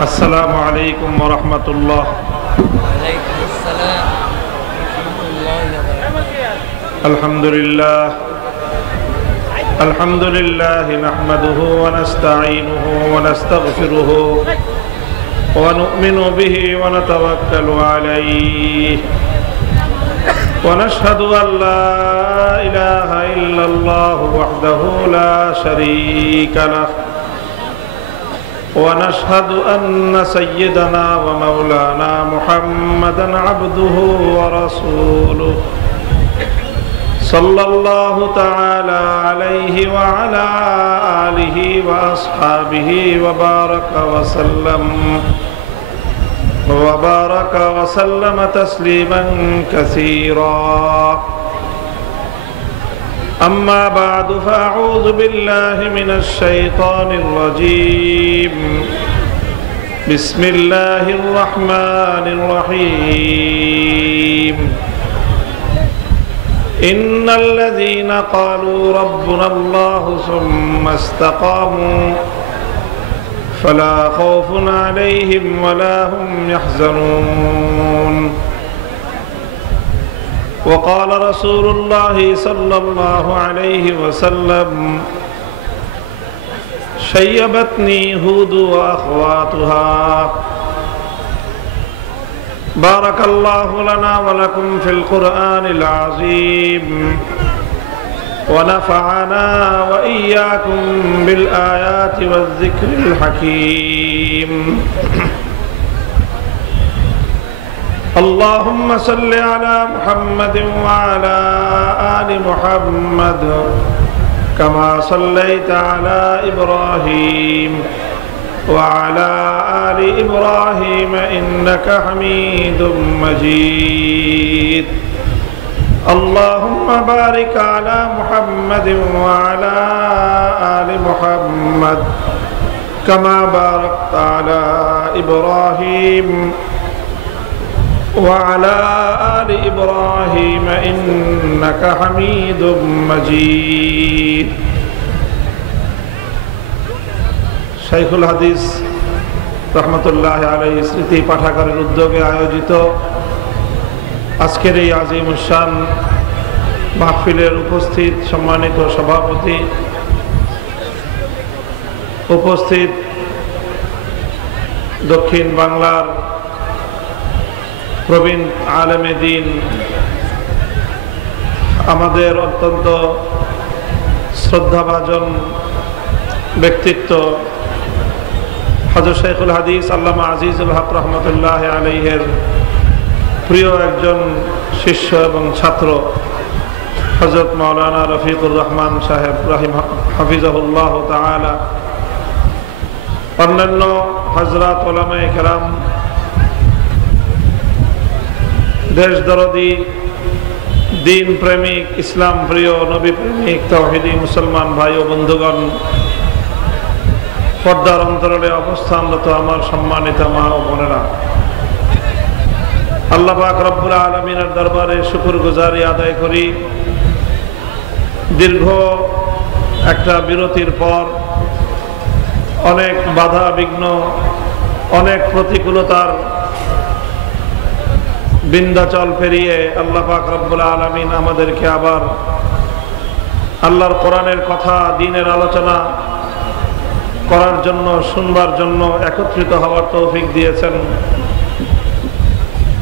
السلام عليكم ورحمة الله. وعليكم السلام ورحمة الله وبركاته. الحمد لله نحمده ونستعينه ونستغفره ونؤمن به ونتوكل عليه ونشهد أن لا إله إلا الله وحده لا شريك له ونشهد أن سيدنا ومولانا محمدا عبده ورسوله صلى الله تعالى عليه وعلى آله وأصحابه وبارك وسلم تسليما كثيرا. أما بعد فأعوذ بالله من الشيطان الرجيم. بسم الله الرحمن الرحيم. إن الذين قالوا ربنا الله ثم استقاموا فلا خوف عليهم ولا هم يحزنون. وقال رسول الله صلى الله عليه وسلم شيبتني هود وأخواتها. بارك الله لنا ولكم في القرآن العظيم ونفعنا وإياكم بالآيات والذكر الحكيم. اللهم صل على محمد وعلى آل محمد كما صليت على إبراهيم وعلى آل إبراهيم إنك حميد مجيد. اللهم بارك على محمد وعلى آل محمد كما باركت على إبراهيم وعلى آل إبراهيم إنك حميد مجيد. শাইখুল হাদিস রহমতুল্লাহ আলাইহি স্মৃতি পাঠাগারের উদ্যোগে আয়োজিত আজকের এই আজিমুশান মাহফিলের উপস্থিত সম্মানিত সভাপতি, উপস্থিত দক্ষিণ বাংলার প্রবীণ আলেমে দ্বীন, আমাদের অত্যন্ত শ্রদ্ধাভাজন ব্যক্তিত্ব হযরত শাইখুল হাদিস আল্লামা আজিজুল হক রহমতুল্লাহ আলাইহির প্রিয় একজন শিষ্য এবং ছাত্র হযরত মাওলানা রফিকুর রহমান সাহেব হাফিজাহুল্লাহ তাআলা, অন্যান্য হযরত উলামায়ে কেরাম, দেশ দরদি, দিন প্রেমিক, ইসলাম প্রিয়, নবী প্রেমিক, তাওহীদি মুসলমান ভাই ও বন্ধুগণ, পর্দার অন্তরালে অবস্থানরত আমার সম্মানিত মা ও বোনেরা, আল্লাহ পাক রব্বুল আলামিনের দরবারে শুকরগুজারি আদায় করি। দীর্ঘ একটা বিরতির পর, অনেক বাধা বিঘ্ন, অনেক প্রতিকূলতার বিন্ধ্যাচল পেরিয়ে আল্লাহ পাক রব্বুল আলামিন আমাদেরকে আবার আল্লাহর কোরআনের কথা, দ্বীনের আলোচনা করার জন্য, শুনবার জন্য একত্রিত হওয়ার তৌফিক দিয়েছেন।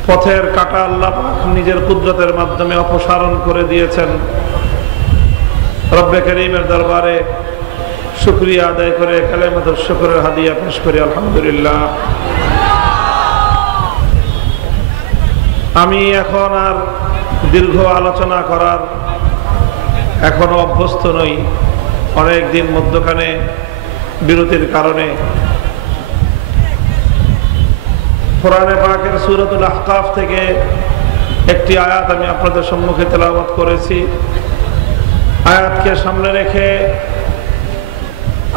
পথের কাঁটা আল্লাহ পাক নিজের কুদরতের মাধ্যমে অপসারণ করে দিয়েছেন। রব্বে করিমের দরবারে শুকরিয়া আদায় করে কালেমাতুশ শুকরের হাদিয়া পেশ করি আলহামদুলিল্লাহ। আমি এখন আর দীর্ঘ আলোচনা করার এখনো অভ্যস্ত নই। অনেক দিন মধ্যখানে বিরতির কারণে কোরআনে পাকের সূরাতুল আহকাফ থেকে একটি আয়াত আমি আপনাদের সম্মুখে তেলাওয়াত করেছি। আয়াতকে সামনে রেখে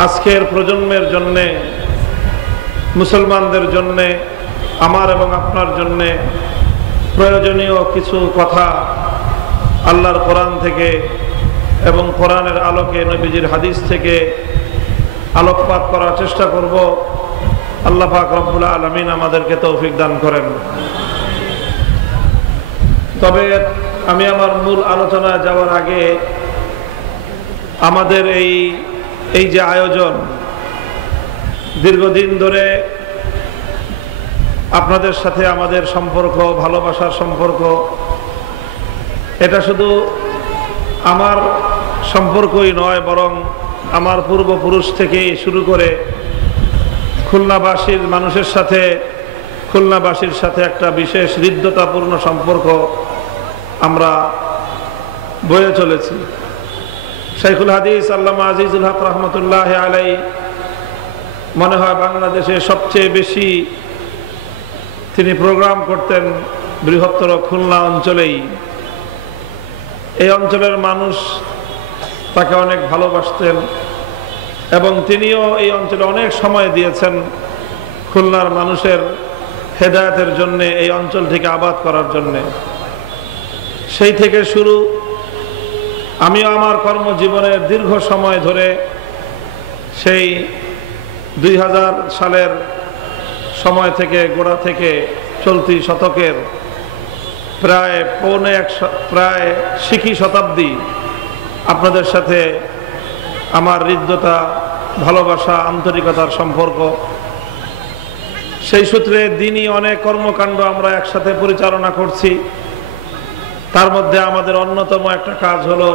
আজকের প্রজন্মের জন্যে, মুসলমানদের জন্যে, আমার এবং আপনার জন্যে প্রয়োজনীয় কিছু কথা আল্লাহর কোরআন থেকে এবং কোরআনের আলোকে নবীজির হাদিস থেকে আলোকপাত করার চেষ্টা করব। আল্লাহ পাক রব্বুল আলামিন আমাদেরকে তৌফিক দান করেন। তবে আমি আমার মূল আলোচনায় যাওয়ার আগে আমাদের এই যে আয়োজন, দীর্ঘদিন ধরে আপনাদের সাথে আমাদের সম্পর্ক, ভালোবাসার সম্পর্ক, এটা শুধু আমার সম্পর্কই নয়, বরং আমার পূর্বপুরুষ থেকেই শুরু করে খুলনাবাসীর মানুষের সাথে, খুলনাবাসীর সাথে একটা বিশেষ হৃদ্যতাপূর্ণ সম্পর্ক আমরা বয়ে চলেছি। শাইখুল হাদিস আল্লামা আজিজুল হক রহমতুল্লাহ আলাইহি মনে হয় বাংলাদেশে সবচেয়ে বেশি তিনি প্রোগ্রাম করতেন বৃহত্তর খুলনা অঞ্চলেই। এই অঞ্চলের মানুষ তাকে অনেক ভালোবাসতেন এবং তিনিও এই অঞ্চলে অনেক সময় দিয়েছেন খুলনার মানুষের হেদায়েতের জন্যে, এই অঞ্চলটিকে আবাদ করার জন্যে। সেই থেকে শুরু, আমিও আমার কর্মজীবনের দীর্ঘ সময় ধরে সেই 2000 সালের সময় থেকে, গোড়া থেকে চলতি শতকের প্রায় প্রায় শিখি শতাব্দী আপনাদের সাথে আমার হৃদ্যতা, ভালোবাসা, আন্তরিকতার সম্পর্ক। সেই সূত্রে দিনই অনেক কর্মকাণ্ড আমরা একসাথে পরিচালনা করছি। তার মধ্যে আমাদের অন্যতম একটা কাজ হলো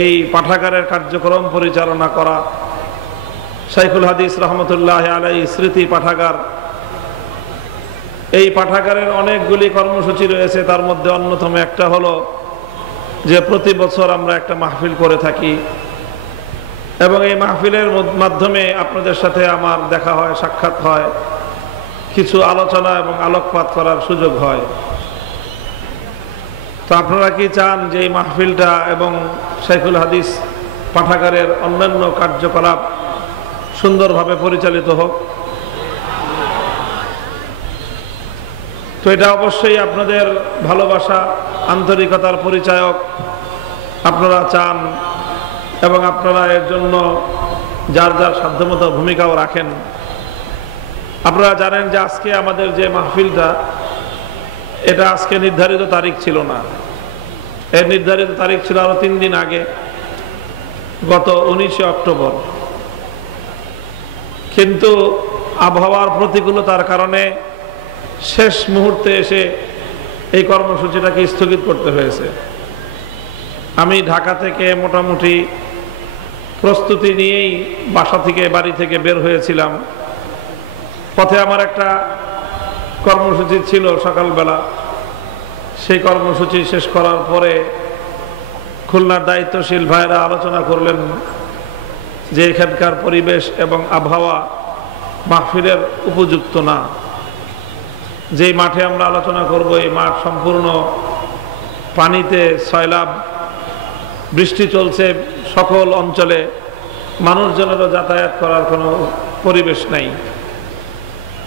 এই পাঠাগারের কার্যক্রম পরিচালনা করা। শাইখুল হাদিস রহমতুল্লাহ আলাইহি স্মৃতি পাঠাগার, এই পাঠাগারের অনেকগুলি কর্মসূচি রয়েছে। তার মধ্যে অন্যতম একটা হলো যে প্রতি বছর আমরা একটা মাহফিল করে থাকি এবং এই মাহফিলের মাধ্যমে আপনাদের সাথে আমার দেখা হয়, সাক্ষাৎ হয়, কিছু আলোচনা এবং আলোকপাত করার সুযোগ হয়। তো আপনারা কি চান যে এই মাহফিলটা এবং শাইখুল হাদিস পাঠাগারের অন্যান্য কার্যকলাপ সুন্দরভাবে পরিচালিত হোক? তো এটা অবশ্যই আপনাদের ভালোবাসা, আন্তরিকতার পরিচায়ক। আপনারা চান এবং আপনারা এর জন্য যার যার সাধ্যমতো ভূমিকাও রাখেন। আপনারা জানেন যে আজকে আমাদের যে মাহফিলটা, এটা আজকে নির্ধারিত তারিখ ছিল না। এর নির্ধারিত তারিখ ছিল আরো 3 দিন আগে, গত 19শে অক্টোবর। কিন্তু আবহাওয়ার প্রতিকূলতার কারণে শেষ মুহূর্তে এসে এই কর্মসূচিটাকে স্থগিত করতে হয়েছে। আমি ঢাকা থেকে মোটামুটি প্রস্তুতি নিয়েই বাড়ি থেকে বের হয়েছিলাম। পথে আমার একটা কর্মসূচি ছিল সকালবেলা। সেই কর্মসূচি শেষ করার পরে খুলনার দায়িত্বশীল ভাইরা আলোচনা করলেন যে এখানকার পরিবেশ এবং আবহাওয়া মাহফিলের উপযুক্ত না। যেই মাঠে আমরা আলোচনা করব, এই মাঠ সম্পূর্ণ পানিতে সয়লাব, বৃষ্টি চলছে সকল অঞ্চলে, মানুষজনেরও যাতায়াত করার কোনো পরিবেশ নাই।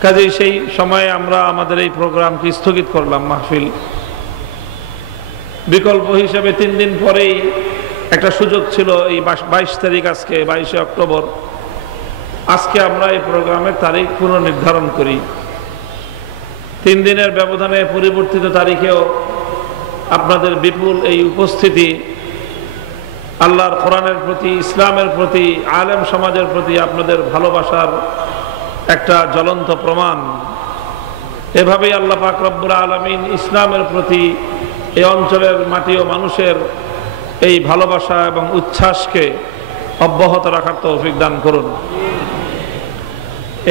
কাজেই সেই সময়ে আমরা আমাদের এই প্রোগ্রামকে স্থগিত করলাম, মাহফিল। বিকল্প হিসেবে 3 দিন পরেই একটা সুযোগ ছিল, এই 22 তারিখ, আজকে 22শে অক্টোবর। আজকে আমরা এই প্রোগ্রামের তারিখ পুনর্নির্ধারণ করি। 3 দিনের ব্যবধানে পরিবর্তিত তারিখেও আপনাদের বিপুল এই উপস্থিতি আল্লাহর কোরআনের প্রতি, ইসলামের প্রতি, আলেম সমাজের প্রতি আপনাদের ভালোবাসার একটা জ্বলন্ত প্রমাণ। এভাবেই আল্লাহ পাক রব্বুল আলামিন ইসলামের প্রতি এই অঞ্চলের মাটি ও মানুষের এই ভালোবাসা এবং উচ্ছ্বাসকে অব্যাহত রাখার তৌফিক দান করুন।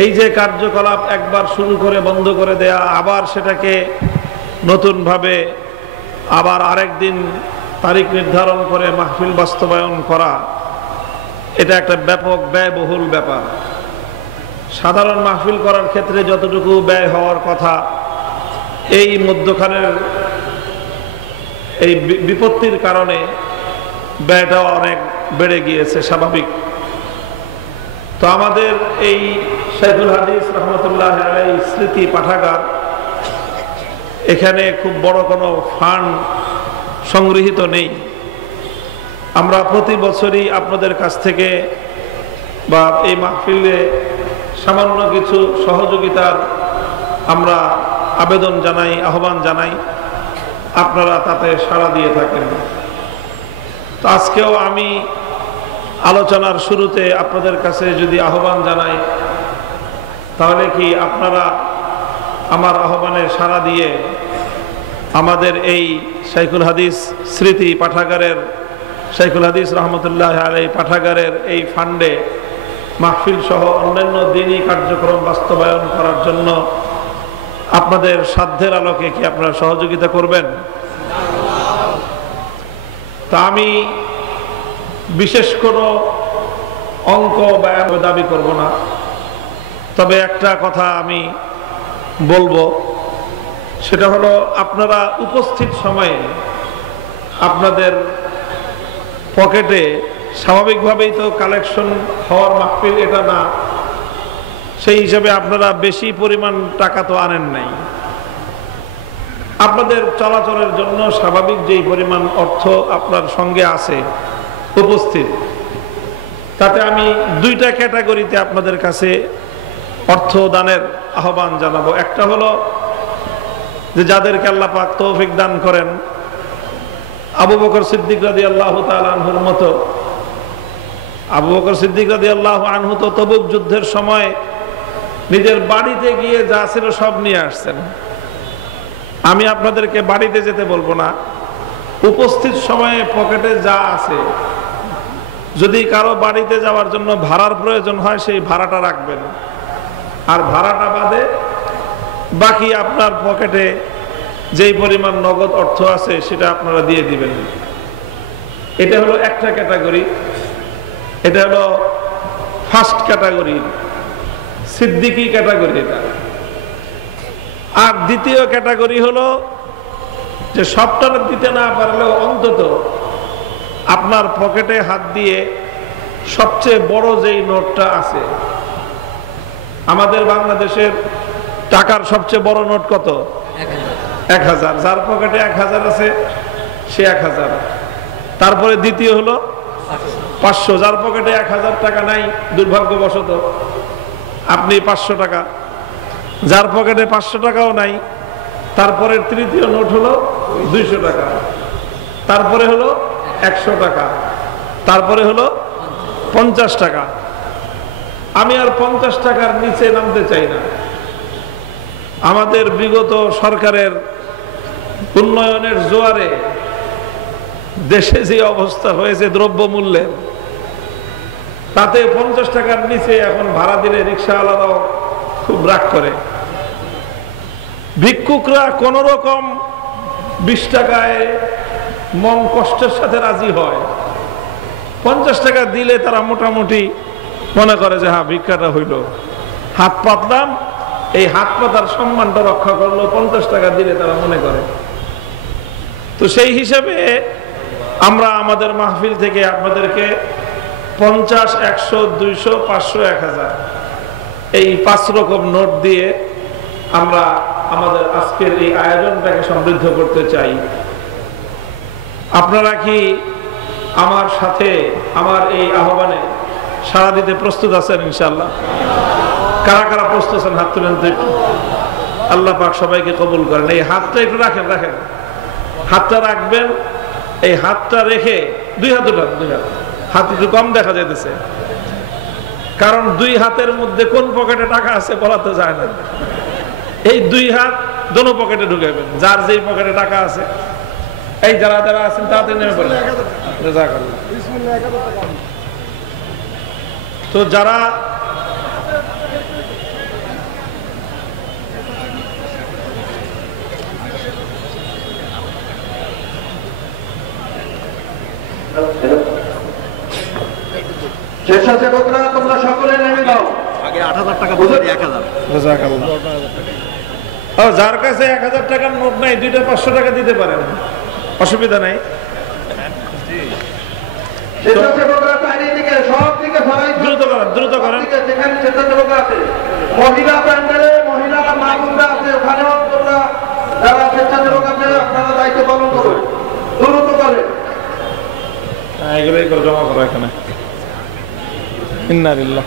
এই যে কার্যকলাপ একবার শুরু করে বন্ধ করে দেয়া, আবার সেটাকে নতুনভাবে আবার আরেকদিন তারিখ নির্ধারণ করে মাহফিল বাস্তবায়ন করা, এটা একটা ব্যাপক ব্যয়বহুল ব্যাপার। সাধারণ মাহফিল করার ক্ষেত্রে যতটুকু ব্যয় হওয়ার কথা, এই মধ্যখানের এই বিপত্তির কারণে ব্যয়টাও অনেক বেড়ে গিয়েছে, স্বাভাবিক। তো আমাদের এই শাইখুল হাদিস রহমতুল্লাহ আলাইহি স্মৃতি পাঠাগার, এখানে খুব বড় কোনো ফান্ড সংগৃহীত নেই। আমরা প্রতি বছরই আপনাদের কাছ থেকে বা এই মাহফিলে সামান্য কিছু সহযোগিতার আমরা আবেদন জানাই, আহ্বান জানাই, আপনারা তাতে সাড়া দিয়ে থাকেন। তো আজকেও আমি আলোচনার শুরুতে আপনাদের কাছে যদি আহ্বান জানাই, তাহলে কি আপনারা আমার আহ্বানে সাড়া দিয়ে আমাদের এই শাইখুল হাদিস স্মৃতি পাঠাগারের, শাইখুল হাদিস রহমতুল্লাহ আলাইহি পাঠাগারের এই ফান্ডে মাহফিল সহ অন্যান্য দিনই কার্যক্রম বাস্তবায়ন করার জন্য আপনাদের সাধ্যের আলোকে কি আপনারা সহযোগিতা করবেন? তা আমি বিশেষ কোনো অঙ্ক বা দাবি করব না, তবে একটা কথা আমি বলবো, সেটা হলো আপনারা উপস্থিত সময়ে আপনাদের পকেটে স্বাভাবিকভাবেই তো কালেকশন হওয়ার মাহফিল এটা না, সেই হিসাবে আপনারা বেশি পরিমাণ টাকা তো আনেন নাই। আপনাদের চলাচলের জন্য স্বাভাবিক যেই পরিমাণ অর্থ আপনার সঙ্গে আছে উপস্থিত, তাতে আমি দুইটা ক্যাটাগরিতে আপনাদের কাছে অর্থ দানের আহ্বান জানাবো। একটা হলো যে যাদেরকে আল্লাহ পাক তৌফিক দান করেন, আবু বকর সিদ্দিক রাদিয়াল্লাহু তাআলা আনহুর মতো। আবু বকর সিদ্দিক রাদিয়াল্লাহু আনহু তো তবুক যুদ্ধের সময় নিজের বাড়িতে গিয়ে যা ছিল সব নিয়ে আসছেন। আমি আপনাদেরকে বাড়িতে যেতে বলবো না, উপস্থিত সময়ে পকেটে যা আছে, যদি কারো বাড়িতে যাওয়ার জন্য ভাড়ার প্রয়োজন হয় সেই ভাড়াটা রাখবেন, আর ভাড়াটা বাদে বাকি আপনার পকেটে যেই পরিমাণ নগদ অর্থ আছে সেটা আপনারা দিয়ে দিবেন। এটা হলো একটা ক্যাটাগরি, এটা হলো ফার্স্ট ক্যাটাগরি, সিদ্দিকি ক্যাটাগরি এটা। আর দ্বিতীয় ক্যাটাগরি হলো যে সবটা দিতে না পারলেও অন্তত আপনার পকেটে হাত দিয়ে সবচেয়ে বড় যেই নোটটা আছে, আমাদের বাংলাদেশের টাকার সবচেয়ে বড় নোট কত? 1000। যার পকেটে 1000 আছে সে 1000। তারপরে দ্বিতীয় হলো 500। যার পকেটে 1000 টাকা নাই, দুর্ভাগ্যবশত আপনি 500 টাকা। যার পকেটে 500 টাকাও নাই, তারপরে তৃতীয় নোট হলো 200 টাকা, তারপরে হলো 100 টাকা, তারপরে হলো 50 টাকা। আমি আর 50 টাকার নিচে নামতে চাই না। আমাদের বিগত সরকারের উন্নয়নের জোয়ারে দেশে যে অবস্থা হয়েছে দ্রব্যমূল্যের, তাতে 50 টাকার নিচে এখন ভাড়া দিলে রিক্সাওয়ালারাও খুব রাগ করে। ভিক্ষুকরা কোন রকম 20 টাকায় মন কষ্টের সাথে রাজি হয়। 50 টাকা দিলে তারা মোটামুটি মনে করে যে হ্যাঁ ভিক্ষাটা হইল, হাত পাতলাম, এই হাত পাতার সম্মানটা রক্ষা করলো 50 টাকা দিলে তারা মনে করে। তো সেই হিসাবে আমরা আমাদের মাহফিল থেকে আপনাদেরকে 50, 100, 200, 500, 1000 এই 5 রকম নোট দিয়ে আমরা আমাদের আজকের এই আয়োজনটাকে সমৃদ্ধ করতে চাই। আপনারা কি আমার সাথে আমার এই আহ্বানে সাড়া দিতে প্রস্তুত আছেন? ইনশাআল্লাহ। কারা কারা প্রস্তুত আছেন হাত তুলেন তো একটু। আল্লাহ পাক সবাইকে কবুল করেন। এই হাতটা একটু রাখেন, হাতটা রাখবেন। এই হাতটা রেখে 2 হাত উঠান, 2 হাত। হাত একটু কম দেখা যাইতেছে, কারণ 2 হাতের মধ্যে কোন পকেটে টাকা আছে বলা তো যায় না। এই 2 হাত দোনো পকেটে ঢুকাবেন, যার যেই পকেটে টাকা আছে। এই যারা যারা আছেন তাড়াতাড়ি নেমে পড়েন। তো যারা স্বেচ্ছাসেবকরা তোমরা সকলে নেমে দাও। আগে 8000 টাকা বলে 1000। যার কাছে 1000 টাকার নোট নাই, 2টা 500 টাকা দিতে পারেন, অসুবিধা নাই। স্বেচ্ছাসেবকরা চারিদিকে সব দিকে সবাই দ্রুত করেন। যেখানে স্বেচ্ছাসেবকরা আছে, মহিলা প্যান্ডেলে মহিলারা মা বোনরা আছে, ওখানেও তোমরা যারা স্বেচ্ছাসেবক আছে আপনারা দায়িত্ব পালন করো, দ্রুত করে। এগুলোই করে জমা করো এখানে। ইন্না লিল্লাহ।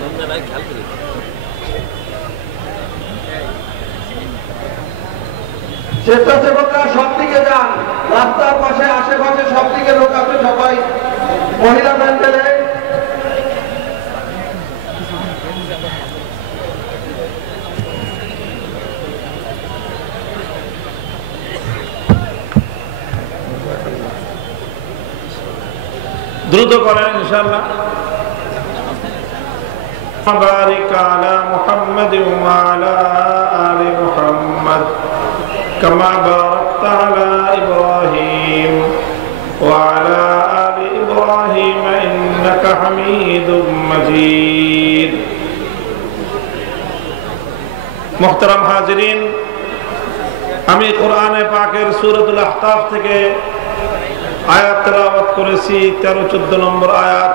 স্বেচ্ছাসেবকরা সব দিকে যান, রাস্তার পাশে আশেপাশে সব দিকে লোক আছে, সবাই মহিলা প্যান্ডেলে। দ্রুত করেন ইনশাআল্লাহ। বারিক আলা মুহাম্মাদ ওয়া আলা আলি মুহাম্মাদ কামা বারাকতা আলা ইব্রাহিম ওয়া আলা আলি ইব্রাহিম ইন্নাকা হামিদুম মাজিদ। মুহতারাম হাজিরিন, আমি কোরআনে পাকের সূরাতুল আহকাফ থেকে আয়াত তেলাওয়াত করেছি, 13-14 নম্বর আয়াত।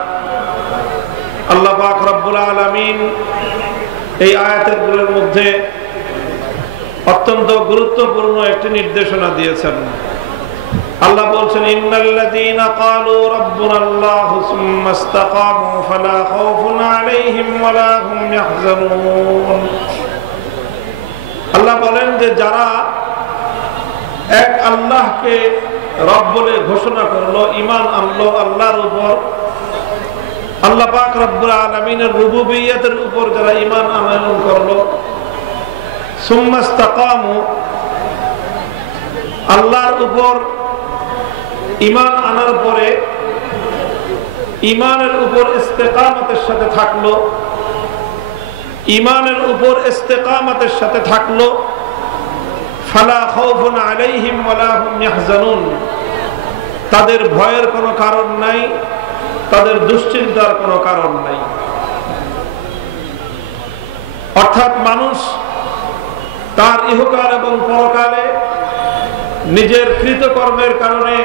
আল্লাহ পাক রব্বুল আলামিন এই আয়াতের মধ্যে অত্যন্ত গুরুত্বপূর্ণ একটি নির্দেশনা দিয়েছেন। আল্লাহ বলছেন, ইন্নাল্লাযীনা ক্বালু রাব্বুনাল্লাহু সুম্মা ইসতাকামু ফালা খাউফুন আলাইহিম ওয়ালা হুম ইয়াহজানুন। আল্লাহ বলেন যে যারা এক আল্লাহকে রব বলে ঘোষণা করলো, ঈমান আনলো আল্লাহর উপর, আল্লাহ পাক রব্বুল আলামিনের রুবুবিয়্যতের উপর যারা ঈমান আনয়ন করলো, সুম্মা ইসতাকামু, আল্লাহর উপর ঈমান আনার পরে ঈমানের উপর ইস্তেকামতের সাথে থাকলো, ঈমানের উপর ইস্তেকামতের সাথে থাকলো, ফালা খাউফুন আলাইহিম ওয়ালা হুম ইয়াহজানুন, তাদের ভয়ের কোনো কারণ নাই, তাদের দুশ্চিন্তার কোনো কারণ নাই। অর্থাৎ মানুষ তার ইহকাল এবং পরকালে নিজের কৃতকর্মের কারণে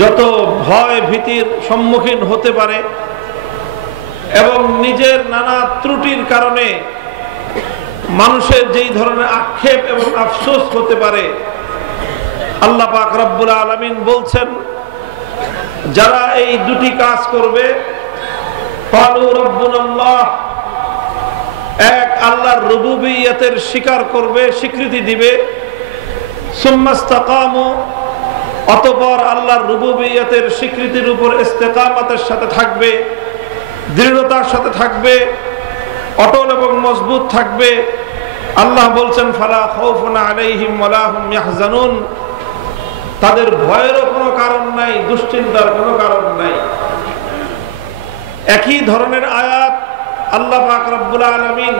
যত ভয় ভীতির সম্মুখীন হতে পারে এবং নিজের নানা ত্রুটির কারণে মানুষের যেই ধরনের আক্ষেপ এবং আফসোস হতে পারে, আল্লাহ পাক রব্বুল আলামিন বলছেন যারা এই দুটি কাজ করবে, ক্বালু রাব্বুনাল্লাহ, এক আল্লাহর রুবুবিয়্যতের স্বীকার করবে, স্বীকৃতি দিবে, সুম্মা ইসতাকামু, অতঃপর আল্লাহর রুবুবিয়্যতের স্বীকৃতির উপর ইস্তেকামতের সাথে থাকবে, দৃঢ়তার সাথে থাকবে, অটল এবং মজবুত থাকবে। আল্লাহ বলছেন ফালা খাউফুন আলাইহিম ওয়ালা হুম ইয়াহজানুন, তাদের ভয়েরও কোনো কারণ নাই, দুশ্চিন্তার কোনো কারণ নাই। একই ধরনের আয়াত আল্লাহ পাক রব্বুল আলামিন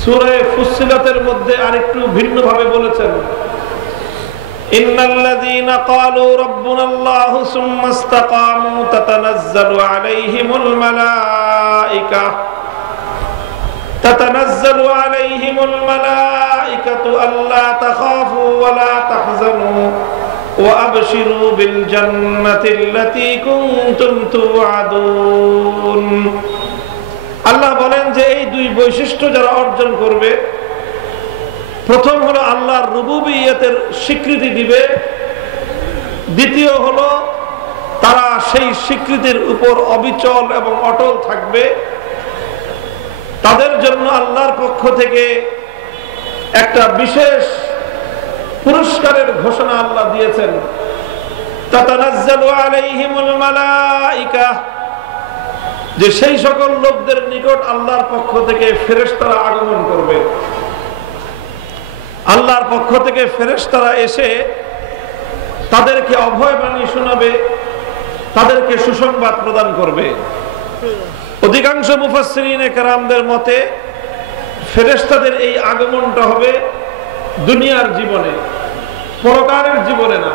সূরা ফুসসিলাতের মধ্যে আরেকটু ভিন্নভাবে বলেছেন, ইন্নাল্লাযীনা ক্বালু রাব্বুনাল্লাহু সুম্মা ইসতাকামু তাতানাজ্জালু আলাইহিমুল মালায়েকা تتنزل عليهم الملائكة ألا تخافوا ولا تحزنوا وأبشروا بالجنة التي كنتم توعدون। আল্লাহ বলেন যে এই দুই বৈশিষ্ট্য যারা অর্জন করবে, প্রথম হলো আল্লাহর রুবুবিয়্যতের স্বীকৃতি দিবে, দ্বিতীয় হলো তারা সেই স্বীকৃতির উপর অবিচল এবং অটল থাকবে। তাদের জন্য আল্লাহর পক্ষ থেকে একটা বিশেষ পুরস্কারের ঘোষণা আল্লাহ দিয়েছেন, তাতানাজ্জালু আলাইহিমুল মালায়েকা, যে সেই সকল লোকদের নিকট আল্লাহর পক্ষ থেকে ফেরেশতারা আগমন করবে। আল্লাহর পক্ষ থেকে ফেরেশতারা এসে তাদেরকে অভয় বাণী শোনাবে, তাদেরকে সুসংবাদ প্রদান করবে। অধিকাংশ মুফাসসিরিনে কেরামদের মতে ফেরেশতাদের এই আগমনটা হবে দুনিয়ার জীবনে, পরকালের জীবনে না,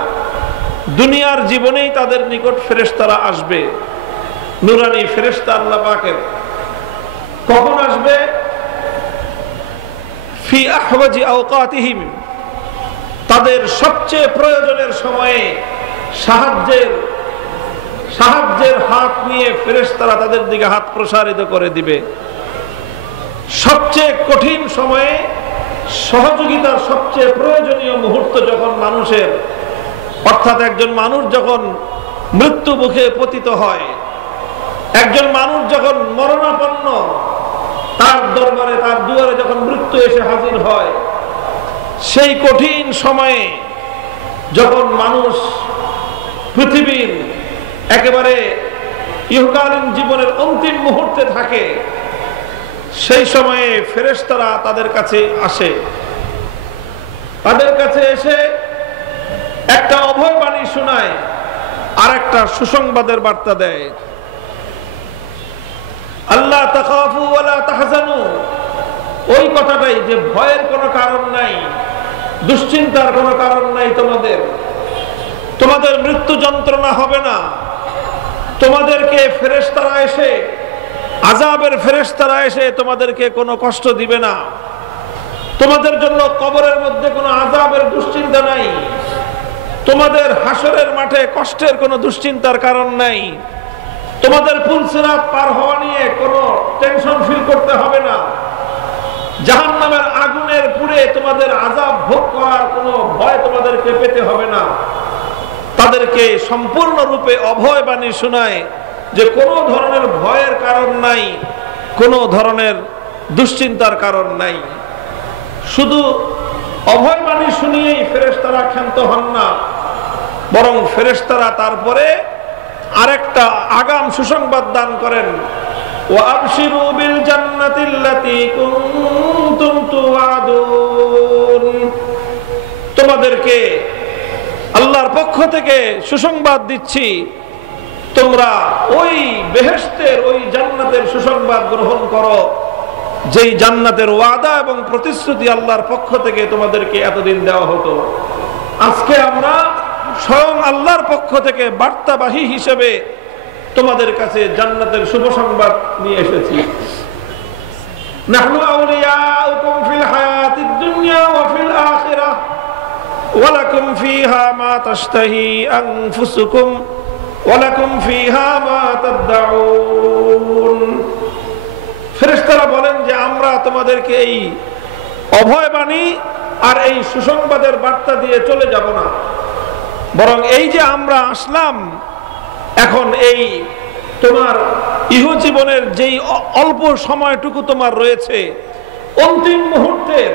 দুনিয়ার জীবনেই তাদের নিকট ফেরেশতারা আসবে। নূরানী ফেরেশতা আল্লাহ পাকের কখন আসবে? ফি আহওয়াজি আওকাতিহিম, তাদের সবচেয়ে প্রয়োজনের সময়ে সাহায্যের হাত নিয়ে ফেরেশতারা তাদের দিকে হাত প্রসারিত করে দিবে। সবচেয়ে কঠিন সময়ে সহযোগিতার সবচেয়ে প্রয়োজনীয় মুহূর্ত যখন মানুষের, অর্থাৎ একজন মানুষ যখন মৃত্যু মুখে পতিত হয়, একজন মানুষ যখন মরণাপন্ন, তার দরবারে, তার দুয়ারে যখন মৃত্যু এসে হাজির হয়, সেই কঠিন সময়ে যখন মানুষ পৃথিবীর একেবারে ইহকালীন জীবনের অন্তিম মুহূর্তে থাকে, সেই সময়ে ফেরেশতারা তাদের কাছে আসে। তাদের কাছে এসে একটা অভয় বাণী শোনায় আর একটা সুসংবাদের বার্তা দেয়। আল্লাহ তাখাফু ওয়ালা তাহজানু, ওই কথাটাই যে ভয়ের কোনো কারণ নাই, দুশ্চিন্তার কোনো কারণ নাই, তোমাদের মৃত্যু যন্ত্রণা হবে না। তোমাদেরকে ফেরেশতারা এসে, আযাবের ফেরেশতারা এসে তোমাদেরকে কোনো কষ্ট দিবে না। তোমাদের জন্য কবরের মধ্যে কোনো আযাবের দুশ্চিন্তা নাই। তোমাদের হাসরের মাঠে কষ্টের কোনো দুশ্চিন্তার কারণ নাই। তোমাদের পুল সিরাত পার হওয়া নিয়ে কোনো টেনশন ফিল করতে হবে না। জাহান্নামের আগুনের পুড়ে তোমাদের আযাব ভোগ করার কোনো ভয় তোমাদেরকে পেতে হবে না। তাদেরকে সম্পূর্ণরূপে অভয় বাণী শোনায় যে কোনো ধরনের ভয়ের কারণ নাই, কোনো ধরনের দুশ্চিন্তার কারণ নাই। শুধু অভয় বাণী শুনিয়েই ফেরেশতারা ক্ষান্ত হন না, বরং ফেরেশতারা তারপরে আরেকটা আগাম সুসংবাদ দান করেন। ওয়া আবশিরু বিল জান্নাতিল্লাতী কুনতুম তুআদুন, তোমাদেরকে আল্লাহর পক্ষ থেকে সুসংবাদ দিচ্ছি, তোমরা ওই বেহেশতের, ওই জান্নাতের সুসংবাদ গ্রহণ করো, যেই জান্নাতের ওয়াদা এবং প্রতিশ্রুতি আল্লাহর পক্ষ থেকে তোমাদেরকে এতদিন দেওয়া হতো। আজকে আমরা স্বয়ং আল্লাহর পক্ষ থেকে বার্তাবাহী হিসেবে তোমাদের কাছে জান্নাতের শুভ সংবাদ নিয়ে এসেছি। নাহনু আউলিয়াউকুম ফিল হায়াতিদ দুনিয়া ওয়া ফিল আখিরাহ ওয়া লাকুম ফিহা মা তাশতাহি আনফুসুকুম ওয়া লাকুম ফিহা মা তাদউন। ফেরেশতারা বলেন যে আমরা তোমাদেরকে এই অভয় বাণী আর এই সুসংবাদের বার্তা দিয়ে চলে যাব না, বরং এই যে আমরা আসলাম, এখন এই তোমার ইহজীবনের যেই অল্প সময়টুকু তোমার রয়েছে, অন্তিম মুহূর্তের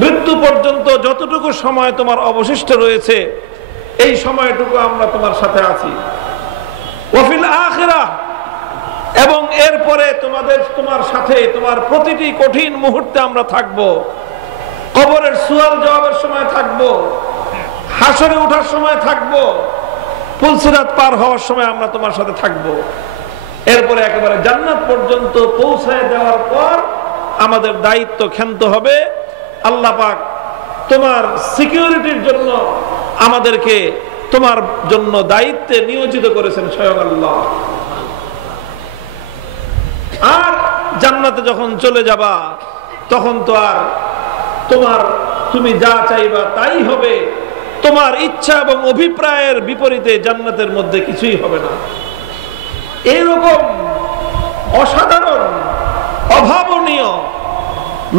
মৃত্যু পর্যন্ত যতটুকু সময় তোমার অবশিষ্ট রয়েছে, এই সময়টুকু আমরা তোমার সাথে আছি। ওয়াফিল আখিরাহ, এবং এরপরে তোমার সাথে তোমার প্রতিটি কঠিন মুহূর্তে আমরা থাকব। কবরের সুয়াল জবাবের সময় থাকব, হাসরে ওঠার সময় থাকব, পুল সিরাত পার হওয়ার সময় আমরা তোমার সাথে থাকব। এরপরে একেবারে জান্নাত পর্যন্ত পৌঁছায় দেওয়ার পর আমাদের দায়িত্ব ক্ষান্ত হবে। আল্লাহ পাক তোমার সিকিউরিটির জন্য আমাদেরকে তোমার জন্য দায়িত্বে নিয়োজিত করেছেন স্বয়ং আল্লাহ। আর জান্নাতে যখন চলে যাবা, তখন তো আর তুমি যা চাইবা তাই হবে। তোমার ইচ্ছা এবং অভিপ্রায়ের বিপরীতে জান্নাতের মধ্যে কিছুই হবে না। এরকম অসাধারণ, অভাবনীয়,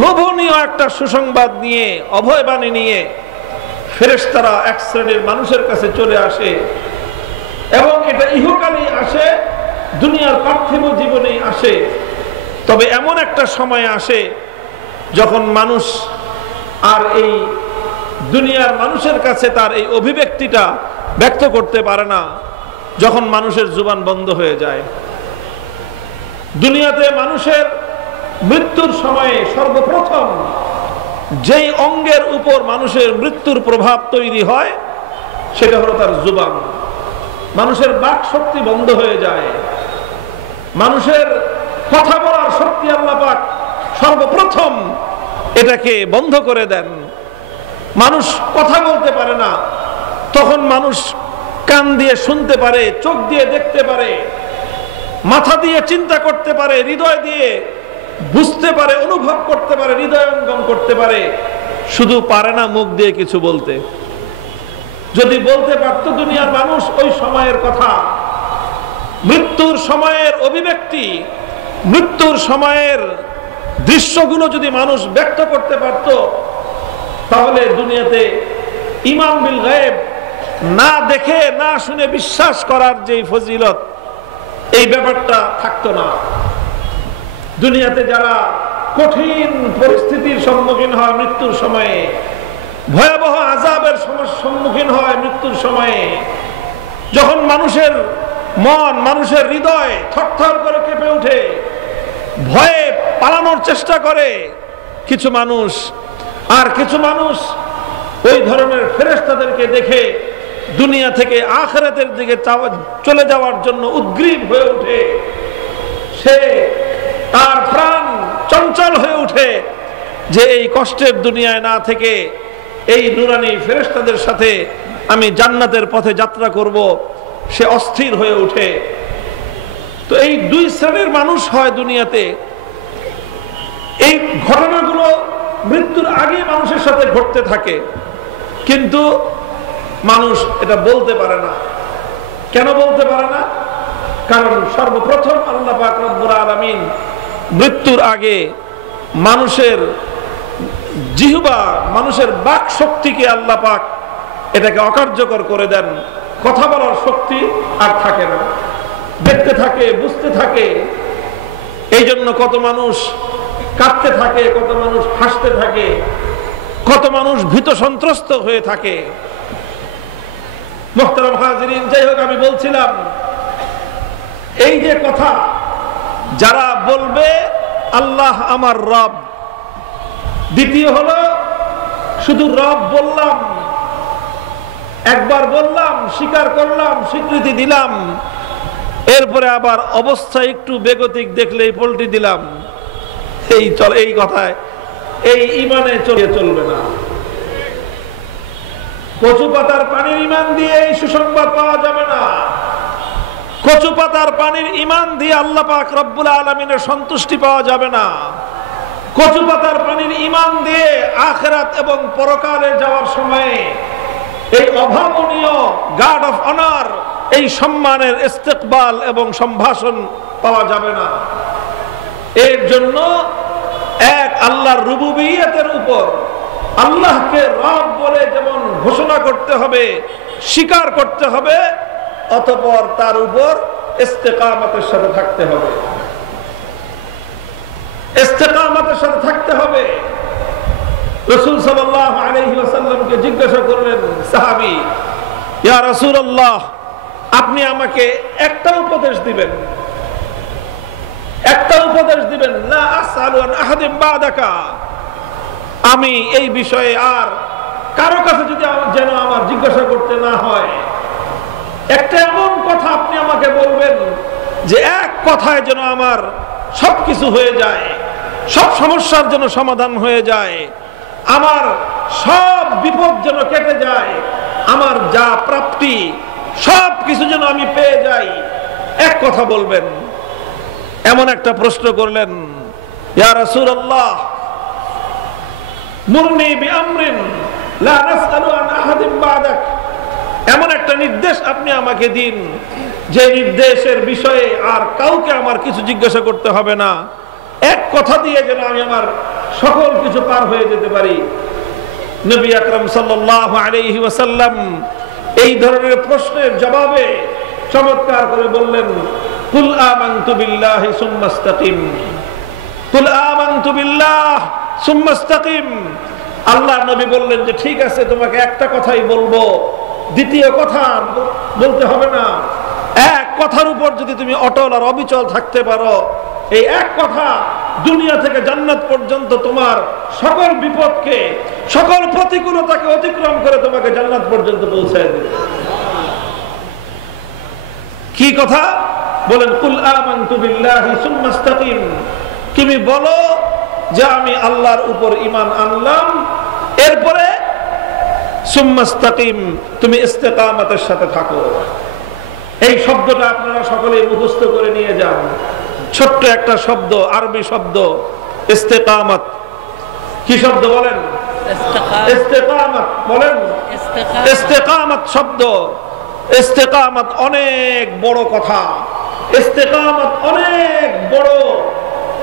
লোভনীয় একটা সুসংবাদ নিয়ে, অভয়বাণী নিয়ে ফেরেশতারা এক শ্রেণীর মানুষের কাছে চলে আসে, এবং এটা ইহকালেই আসে, দুনিয়ার পার্থিব জীবনেই আসে। তবে এমন একটা সময় আসে যখন মানুষ আর এই দুনিয়ার মানুষের কাছে তার এই অভিব্যক্তিটা ব্যক্ত করতে পারে না, যখন মানুষের জুবান বন্ধ হয়ে যায়। দুনিয়াতে মানুষের মৃত্যুর সময়ে সর্বপ্রথম যেই অঙ্গের উপর মানুষের মৃত্যুর প্রভাব তৈরি হয়, সেটা হলো তার জুবান। মানুষের বাক শক্তি বন্ধ হয়ে যায়, মানুষের কথা বলার শক্তি আল্লাহ পাক সর্বপ্রথম এটাকে বন্ধ করে দেন। মানুষ কথা বলতে পারে না, তখন মানুষ কান দিয়ে শুনতে পারে, চোখ দিয়ে দেখতে পারে, মাথা দিয়ে চিন্তা করতে পারে, হৃদয় দিয়ে বুঝতে পারে, অনুভব করতে পারে, হৃদয়ঙ্গম করতে পারে, শুধু পারে না মুখ দিয়ে কিছু বলতে। যদি বলতে পারত দুনিয়ার মানুষ ওই সময়ের কথা, মৃত্যুর সময়ের অভিব্যক্তি, মৃত্যুর সময়ের দৃশ্যগুলো যদি মানুষ ব্যক্ত করতে পারত, তাহলে দুনিয়াতে ঈমান বিল গায়ব, না দেখে না শুনে বিশ্বাস করার যে ফজিলত, এই ব্যাপারটা থাকতো না। দুনিয়াতে যারা কঠিন পরিস্থিতির সম্মুখীন হয় মৃত্যুর সময়ে, ভয়াবহ আযাবের সম্মুখীন হয় মৃত্যুর সময়ে, যখন মানুষের মন, মানুষের হৃদয় থরথর করে কেঁপে ওঠে, ভয়ে পালানোর চেষ্টা করে কিছু মানুষ, আর কিছু মানুষ ওই ধরনের ফেরেশতাদেরকে দেখে দুনিয়া থেকে আখিরাতের দিকে চলে যাওয়ার জন্য উদ্গ্রীব হয়ে ওঠে। সে তার প্রাণ চঞ্চল হয়ে ওঠে যে এই কষ্টের দুনিয়ায় না থেকে এই নূরানী ফেরেশতাদের সাথে আমি জান্নাতের পথে যাত্রা করব, সে অস্থির হয়ে ওঠে। তো এই দুই শ্রেণীর মানুষ হয় দুনিয়াতে। এই ঘটনাগুলো মৃত্যুর আগে মানুষের সাথে ঘটতে থাকে, কিন্তু মানুষ এটা বলতে পারে না। কেন বলতে পারে না? কারণ সর্বপ্রথম আল্লাহ পাক রব্বুল আলামিন মৃত্যুর আগে মানুষের জিহ্বা, মানুষের বাক শক্তিকে আল্লাহ পাক এটাকে অকার্যকর করে দেন। কথা বলার শক্তি আর থাকে না, দেখতে থাকে, বুঝতে থাকে। এই জন্য কত মানুষ কাঁদতে থাকে, কত মানুষ হাসতে থাকে, কত মানুষ ভীত সন্ত্রস্ত হয়ে থাকে। মুহতারাম হাজিরিন, যাই হোক, আমি বলছিলাম এই যে কথা যারা বলবে আল্লাহ আমার রব, দ্বিতীয় হলো শুধু রব বললাম, একবার বললাম, স্বীকার করলাম, স্বীকৃতি দিলাম, এরপরে আবার অবস্থা একটু বেগতিক দেখলেই পল্টি দিলাম, এই কথায় এই ইমানে চলবে না। কচু পাতার পানির ইমান দিয়ে এই সুসংবাদ পাওয়া যাবে না। কচু পাতার পানির ইমান দিয়ে আল্লাহ পাক রব্বুল আলামিনের সন্তুষ্টি পাওয়া যাবে না। কচু পাতার পানির ইমান দিয়ে আখিরাত এবং পরকালে যাওয়ার সময়ে এই অভাবনীয় গার্ড অফ অনার, এই সম্মানের ইস্তেকবাল এবং সম্ভাষণ পাওয়া যাবে না। এর জন্য এক আল্লাহর রুবুবিয়তের উপর আল্লাহকে রব বলে যেমন ঘোষণা করতে হবে, স্বীকার করতে হবে, অতঃপর তার উপর ইস্তেকামতের সাথে থাকতে হবে। ইস্তেকামতের সাথে থাকতে হবে। রাসূল সাল্লাল্লাহু আলাইহি ওয়াসাল্লামকে জিজ্ঞাসা করলেন সাহাবী, ইয়া রাসূলুল্লাহ, আপনি আমাকে একটা উপদেশ দিবেন, একটা উপদেশ দিবেন, লা আসআলু আন আহাদিন বাদাকা, আমি এই বিষয়ে আর কারো কাছে যদি যেন আমার জিজ্ঞাসা করতে না হয়। একটা এমন কথা আপনি আমাকে বলবেন যে এক কথায় যেন আমার সবকিছু হয়ে যায়, সব সমস্যার যেন সমাধান হয়ে যায়, আমার সব বিপদ যেন কেটে যায়, আমার যা প্রাপ্তি সব কিছু যেন আমি পেয়ে যাই। এক কথা বলবেন। এমন একটা প্রশ্ন করলেন, ইয়া রাসূলুল্লাহ, মুরনি বিআমরিন লা নাসআলু আন আহাদিন বাদাক, এমন একটা নির্দেশ আপনি আমাকে দিন যে নির্দেশের বিষয়ে আর কাউকে আমার কিছু জিজ্ঞাসা করতে হবে না। এক কথা দিয়ে যেন আমি আমার সকল কিছু পার হয়ে যেতে পারি। নবী আকরাম সাল্লাল্লাহু আলাইহি ওয়াসাল্লাম এই ধরনের প্রশ্নের জবাবে চমৎকার করে বললেন, কুল আমানতু বিল্লাহি সুম্মা ইসতাকিম, কুল আমানতু বিল্লাহ সুম্মা ইসতাকিম। আল্লাহর নবী বললেন যে ঠিক আছে, তোমাকে একটা কথাই বলবো, দ্বিতীয় কথা বলতে হবে না। এক কথার উপর যদি তুমি অটল আর অবিচল থাকতে পারো, এই এক কথা দুনিয়া থেকে জান্নাত পর্যন্ত তোমার সকল বিপদকে, সকল প্রতিকূলতাকে অতিক্রম করে তোমাকে জান্নাত পর্যন্ত পৌঁছায় দেবে। কি কথা বলেন? কুল আমানতু বিল্লাহি সুম্মা ইসতাকিম, তুমি বলো যে আমি আল্লাহর উপর ঈমান আনলাম, এরপরে সুম্মা ইসতাকিম, তুমি ইস্তেকামতের সাথে থাকো। এই শব্দটা আপনারা সকলেই মুখস্থ করে নিয়ে যান। ছোট্ট একটা শব্দ, আরবি শব্দ ইস্তেকামত। কি শব্দ বলেন? ইস্তেকামত বলেন। ইস্তেকামত শব্দ, ইস্তেকামত অনেক বড় কথা, ইস্তেকামত অনেক বড়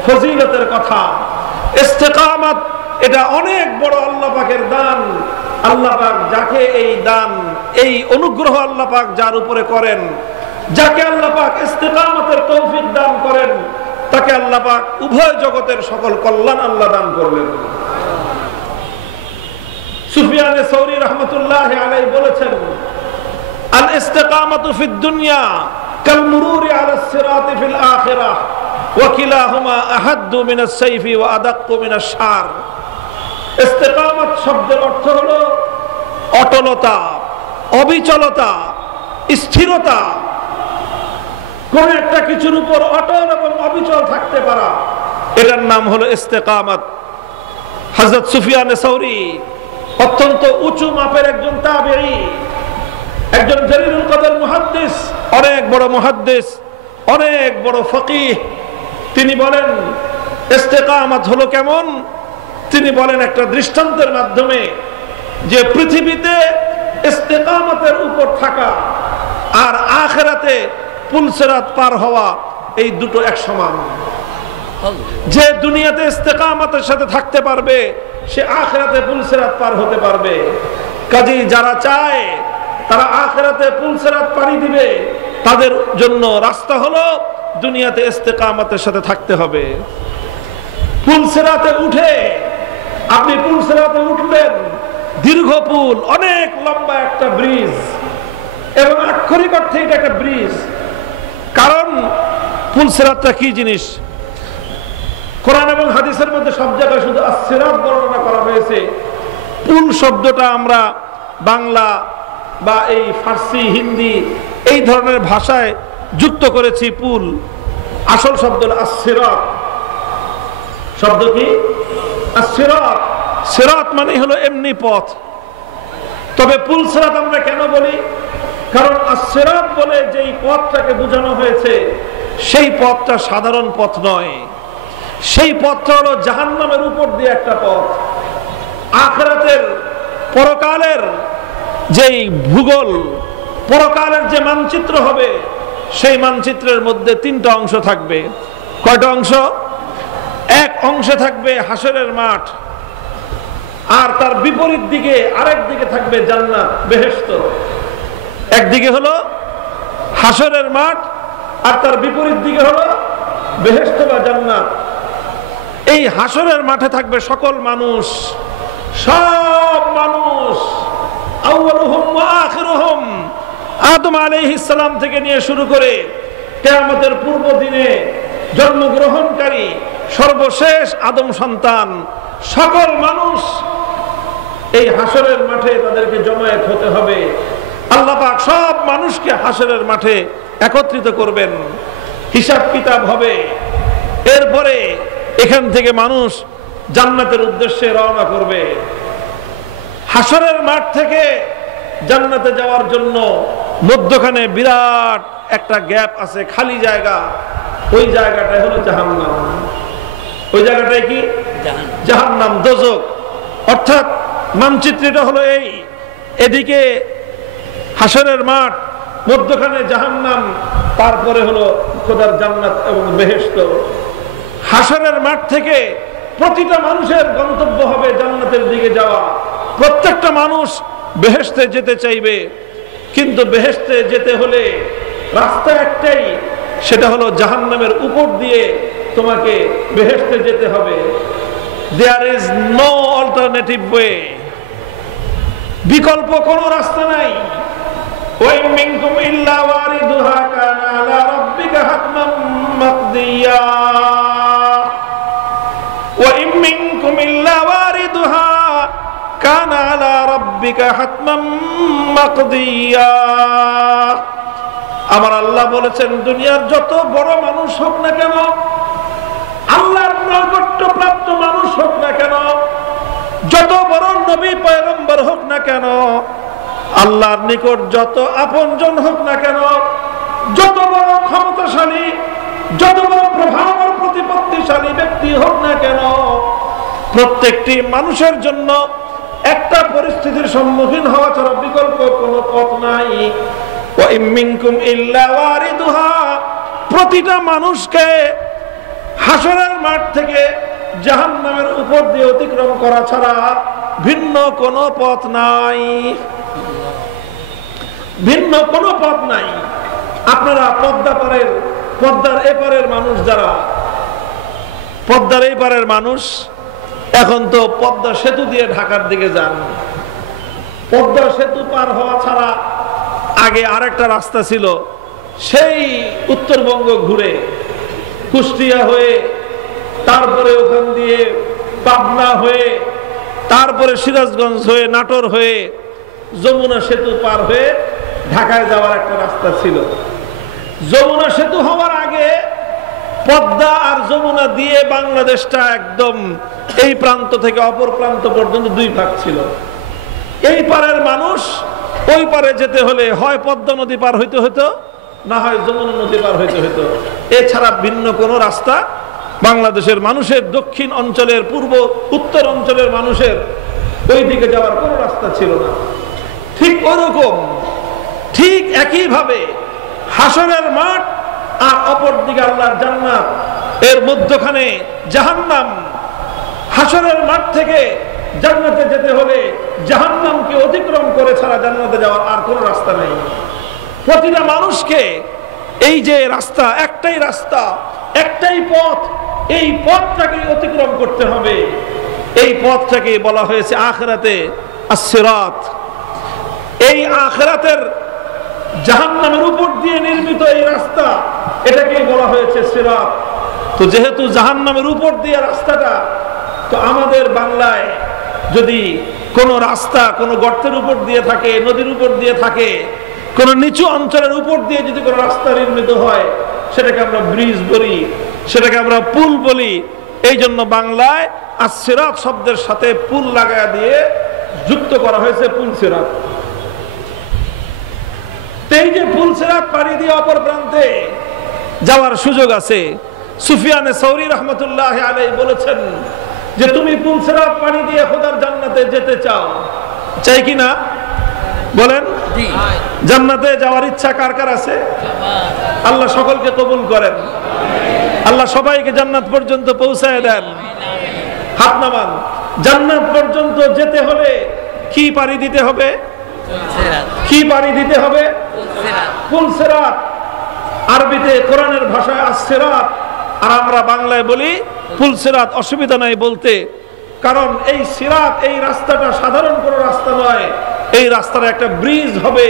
ফজিলতের কথা। ইস্তেকামত এটা অনেক বড় আল্লাহ পাকের দান। আল্লাহ পাক যাকে এই দান, এই অনুগ্রহ আল্লাহ পাক যার উপরে করেন, যাকে আল্লাহ পাক ইস্তেকামতের তৌফিক দান করেন, তাকে আল্লাহ পাক উভয় জগতের সকল কল্যাণ আল্লাহ দান করলেন। সুফিয়ান সৌরি রাহমাতুল্লাহ আলাইহি বলেছেন, আল ইস্তিকামাতু ফিদ দুনিয়া কাল মুরুরি আলা সিরাতি ফিল আখিরাহ ওয়া কিলাহুমা আহাদ্দু মিনাস সাইফি ওয়া আদাক্কু মিনাশ শার। ইস্তিকামাত শব্দের অর্থ হলো অটলতা, অবিচলতা, স্থিরতা, কোন একটা কিছুর উপর অটল এবং অবিচল থাকতে পারা, এটার নাম হলো ইস্তিকামাত। হযরত সুফিয়ান সৌরি অত্যন্ত উঁচু মাপের একজন তাবেঈ, একজন জলিলুল কদর মুহাদ্দিস, অনেক বড় মুহাদ্দিস, অনেক বড় ফকিহ। তিনি বলেন ইস্তিকামাত হলো কেমন? তিনি বলেন একটা দৃষ্টান্তের মাধ্যমে যে পৃথিবীতে ইস্তিকামাতের উপর থাকা আর আখিরাতে পুলসিরাত পার হওয়া, এই দুটো এক সমান। যে দুনিয়াতে ইস্তিকামাতের সাথে থাকতে পারবে সে আখিরাতে পুলসিরাত পার হতে পারবে। কাজেই যারা চায় তারা আখিরাতে পুলসিরাত পাড়ি দিবে, তাদের জন্য রাস্তা হলো দুনিয়াতে ইস্তিকামাতের সাথে থাকতে হবে। পুলসিরাতে উঠে আপনি পুলসিরাতে উঠলেন, দীর্ঘ পুল, অনেক লম্বা একটা ব্রিজ, এবং আক্ষরিক অর্থে এটা একটা ব্রিজ। কারণ পুলসিরাতটা কি জিনিস? কোরআন এবং হাদিসের মধ্যে সব জায়গায় শুধু as-সিরাত বর্ণনা করা হয়েছে। পুল শব্দটা আমরা বাংলা বা এই ফার্সি, হিন্দি এই ধরনের ভাষায় যুক্ত করেছি পুল। আসল শব্দ হলো as-সিরাত। শব্দ কি? as-সিরাত। সিরাত মানে হলো এমনি পথ। তবে পুলসিরাত আমরা কেন বলি? কারণ as-সিরাত বলে যেই পথটাকে বোঝানো হয়েছে সেই পথটা সাধারণ পথ নয়। সেই পথটা হলো জাহান্নামের উপর দিয়ে একটা পথ। আখিরাতের পরকালের যেই ভূগোল, পরকালের যে মানচিত্র হবে, সেই মানচিত্রের মধ্যে তিনটা অংশ থাকবে। কয়টা অংশ? এক অংশে থাকবে হাসরের মাঠ, আর তার বিপরীত দিকে আরেক দিকে থাকবে জান্নাত, বেহেশত। একদিকে হলো হাসরের মাঠ আর তার বিপরীত দিকে হলো বেহেশত বা জান্নাত। এই হাসরের মাঠে থাকবে সকল মানুষ, সব মানুষ, আউয়ালুহুম ওয়া আখিরুহুম, আদম আলাইহিস সালাম থেকে নিয়ে শুরু করে কিয়ামতের পূর্ব দিনে জন্মগ্রহণকারী সর্বশেষ আদম সন্তান, সকল মানুষ এই হাসরের মাঠে তাদেরকে জমায়েত হতে হবে। আল্লাহ পাক সব মানুষকে হাসরের মাঠে একত্রিত করবেন, হিসাব কিতাব হবে। এরপরে এখান থেকে মানুষ জান্নাতের উদ্দেশ্যে রওনা করবে। হাসরের মাঠ থেকে জান্নাতে যাওয়ার জন্য মধ্যখানে বিরাট একটা গ্যাপ আছে, খালি জায়গা। ওই জায়গাটাই হলো জাহান্নাম। ওই জায়গাটাই কি? জাহান্নাম, দোজখ। অর্থাৎ মানচিত্রটা হলো এই, এদিকে হাসরের মাঠ, মধ্যখানে জাহান্নাম, তারপরে হলো খোদার জান্নাত এবং বেহেশত। হাসরের মাঠ থেকে প্রতিটা মানুষের গন্তব্য হবে জান্নাতের দিকে যাওয়া। প্রত্যেকটা মানুষ বেহেশতে যেতে চাইবে, কিন্তু বেহেশতে যেতে হলে রাস্তা একটাই, সেটা হলো জাহান্নামের উপর দিয়ে তোমাকে বেহেশতে যেতে হবে। There is no alternative way. বিকল্প কোনো রাস্তা নাই। ওয়াইন মিনকুম ইল্লা ওয়ারিদুহা কানা আলা রাব্বিকা হাতমান মাকদিয়া। ওয়াইন মিনকুম ইল্লা ওয়ারিদুহা কানা আলা রাব্বিকা হাতমান মাকদিয়া। আমার আল্লাহ বলেছেন, দুনিয়ার যত বড় মানুষ হোক না কেন, আল্লাহর নৈকট্য প্রাপ্ত মানুষ হোক না কেন, যত বড় নবী পয়গম্বর হোক না কেন, আল্লাহর নিকট যত আপনজন হোক না কেন, যত বড় ক্ষমতাশালী, যত বড় প্রভাব ও প্রতিপত্তিশালী ব্যক্তি হোক না কেন, প্রত্যেকটি মানুষের জন্য একটা পরিস্থিতির সম্মুখীন হওয়া ছাড়া বিকল্প কোনো পথ নাই। ওয়া ইম মিনকুম ইল্লা ওয়ারিদুহা, প্রতিটা মানুষকে হাসরের মাঠ থেকে জাহান্নামের উপর দিয়ে অতিক্রম করা ছাড়া ভিন্ন কোনো পথ নাই। ভিন্ন কোনো পথ নাই। আপনারা পদ্মার এপারের মানুষ, যারা পদ্মার এই পারের মানুষ, এখন তো পদ্মা সেতু দিয়ে ঢাকার দিকে যান। পদ্মা সেতু পার হওয়া ছাড়া আগে আরেকটা রাস্তা ছিল, সেই উত্তরবঙ্গ ঘুরে কুষ্টিয়া হয়ে, তারপরে ওখান দিয়ে পাবনা হয়ে, তারপরে সিরাজগঞ্জ হয়ে, নাটোর হয়ে, যমুনা সেতু পার হয়ে ঢাকায় যাওয়ার একটা রাস্তা ছিল। যমুনা সেতু হওয়ার আগে পদ্মা আর যমুনা দিয়ে বাংলাদেশটা একদম এই প্রান্ত থেকে অপর প্রান্ত পর্যন্ত দুই ভাগ ছিল। এই পারের মানুষ ওই পারে যেতে হলে হয় পদ্মা নদী পার হইতে হতো, না হয় যমুনা নদী পার হইতে হতো। এছাড়া ভিন্ন কোনো রাস্তা বাংলাদেশের মানুষের, দক্ষিণ অঞ্চলের, পূর্ব উত্তর অঞ্চলের মানুষের ওই দিকে যাওয়ার কোনো রাস্তা ছিল না। ঠিক ওরকম, ঠিক একইভাবে হাসরের মাঠ আর অপর দিকে আল্লাহর জান্নাত, এর মধ্যখানে জাহান্নাম। হাসরের মাঠ থেকে জান্নাতে যেতে হলে জাহান্নামকে অতিক্রম করে ছাড়া জান্নাতে যাওয়ার আর কোনো রাস্তা নেই। প্রতিটা মানুষকে এই যে রাস্তা, একটাই রাস্তা, একটাই পথ, এই পথটাকে অতিক্রম করতে হবে। এই পথটাকে বলা হয়েছে আখিরাতে আস-সিরাত। এই আখিরাতের জাহান্নামের উপর দিয়ে নির্মিত এই রাস্তা, এটাকেই বলা হয়েছে সিরাত। তো যেহেতু জাহান্নামের উপর দিয়ে রাস্তাটা, তো আমাদের বাংলায় যদি কোনো রাস্তা কোনো গর্তের উপর দিয়ে থাকে, নদীর উপর দিয়ে থাকে, কোন নিচু অঞ্চলের উপর দিয়ে যদি কোনো রাস্তা নির্মিত হয়, সেটাকে আমরা ব্রিজ বলি, সেটাকে আমরা পুল বলি। এই জন্য বাংলায় আস-সিরাত শব্দের সাথে পুল লাগায়া দিয়ে যুক্ত করা হয়েছে পুল সিরাত। এই যে পুল সিরাত পাড়ি দিয়ে অপর প্রান্তে যাওয়ার সুযোগ আছে। সুফিয়ানে সৌরি রহমতুল্লাহ আলাইহি বলেছেন যে তুমি পুল সিরাত পাড়ি দিয়ে খোদার জান্নাতে যেতে চাও, চাই কি না বলেন? জান্নাতে যাওয়ার ইচ্ছা কার কার আছে? আল্লাহ সকলকে কবুল করেন, আল্লাহ সবাইকে জান্নাত পর্যন্ত পৌঁছায় দেন। হাত নামান। জান্নাত পর্যন্ত যেতে হলে কি পাড়ি দিতে হবে? কি পাড়ি দিতে হবে? পুল সিরাত। আরবিতে কোরআনের ভাষায় আস-সিরাত, আর আমরা বাংলায় বলি পুল সিরাত। অসুবিধা নাই বলতে, কারণ এই সিরাত, এই রাস্তাটা সাধারণ কোনো রাস্তা নয়। এই রাস্তাটা একটা ব্রিজ হবে,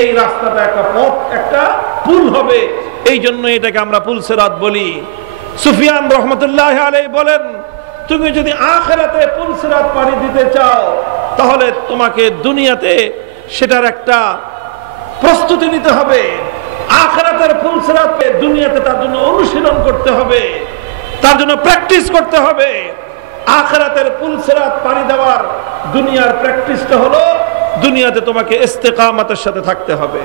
এই রাস্তাটা একটা পথ, একটা পুল হবে। এই জন্য এটাকে আমরা পুল সিরাত বলি। সুফিয়ান রহমতুল্লাহ আলাইহি বলেন, তুমি যদি আখিরাতে পুল সিরাত পাড়ি দিতে চাও, তাহলে তোমাকে দুনিয়াতে সেটার একটা প্রস্তুতি নিতে হবে। আখিরাতের পুল সিরাত দুনিয়াতে তার জন্য অনুশীলন করতে হবে, তার জন্য প্র্যাকটিস করতে হবে। আখিরাতের পুল সিরাত পাড়ি দেওয়ার দুনিয়ার প্র্যাকটিসটা হলো দুনিয়াতে তোমাকে ইস্তেকামতের সাথে থাকতে হবে।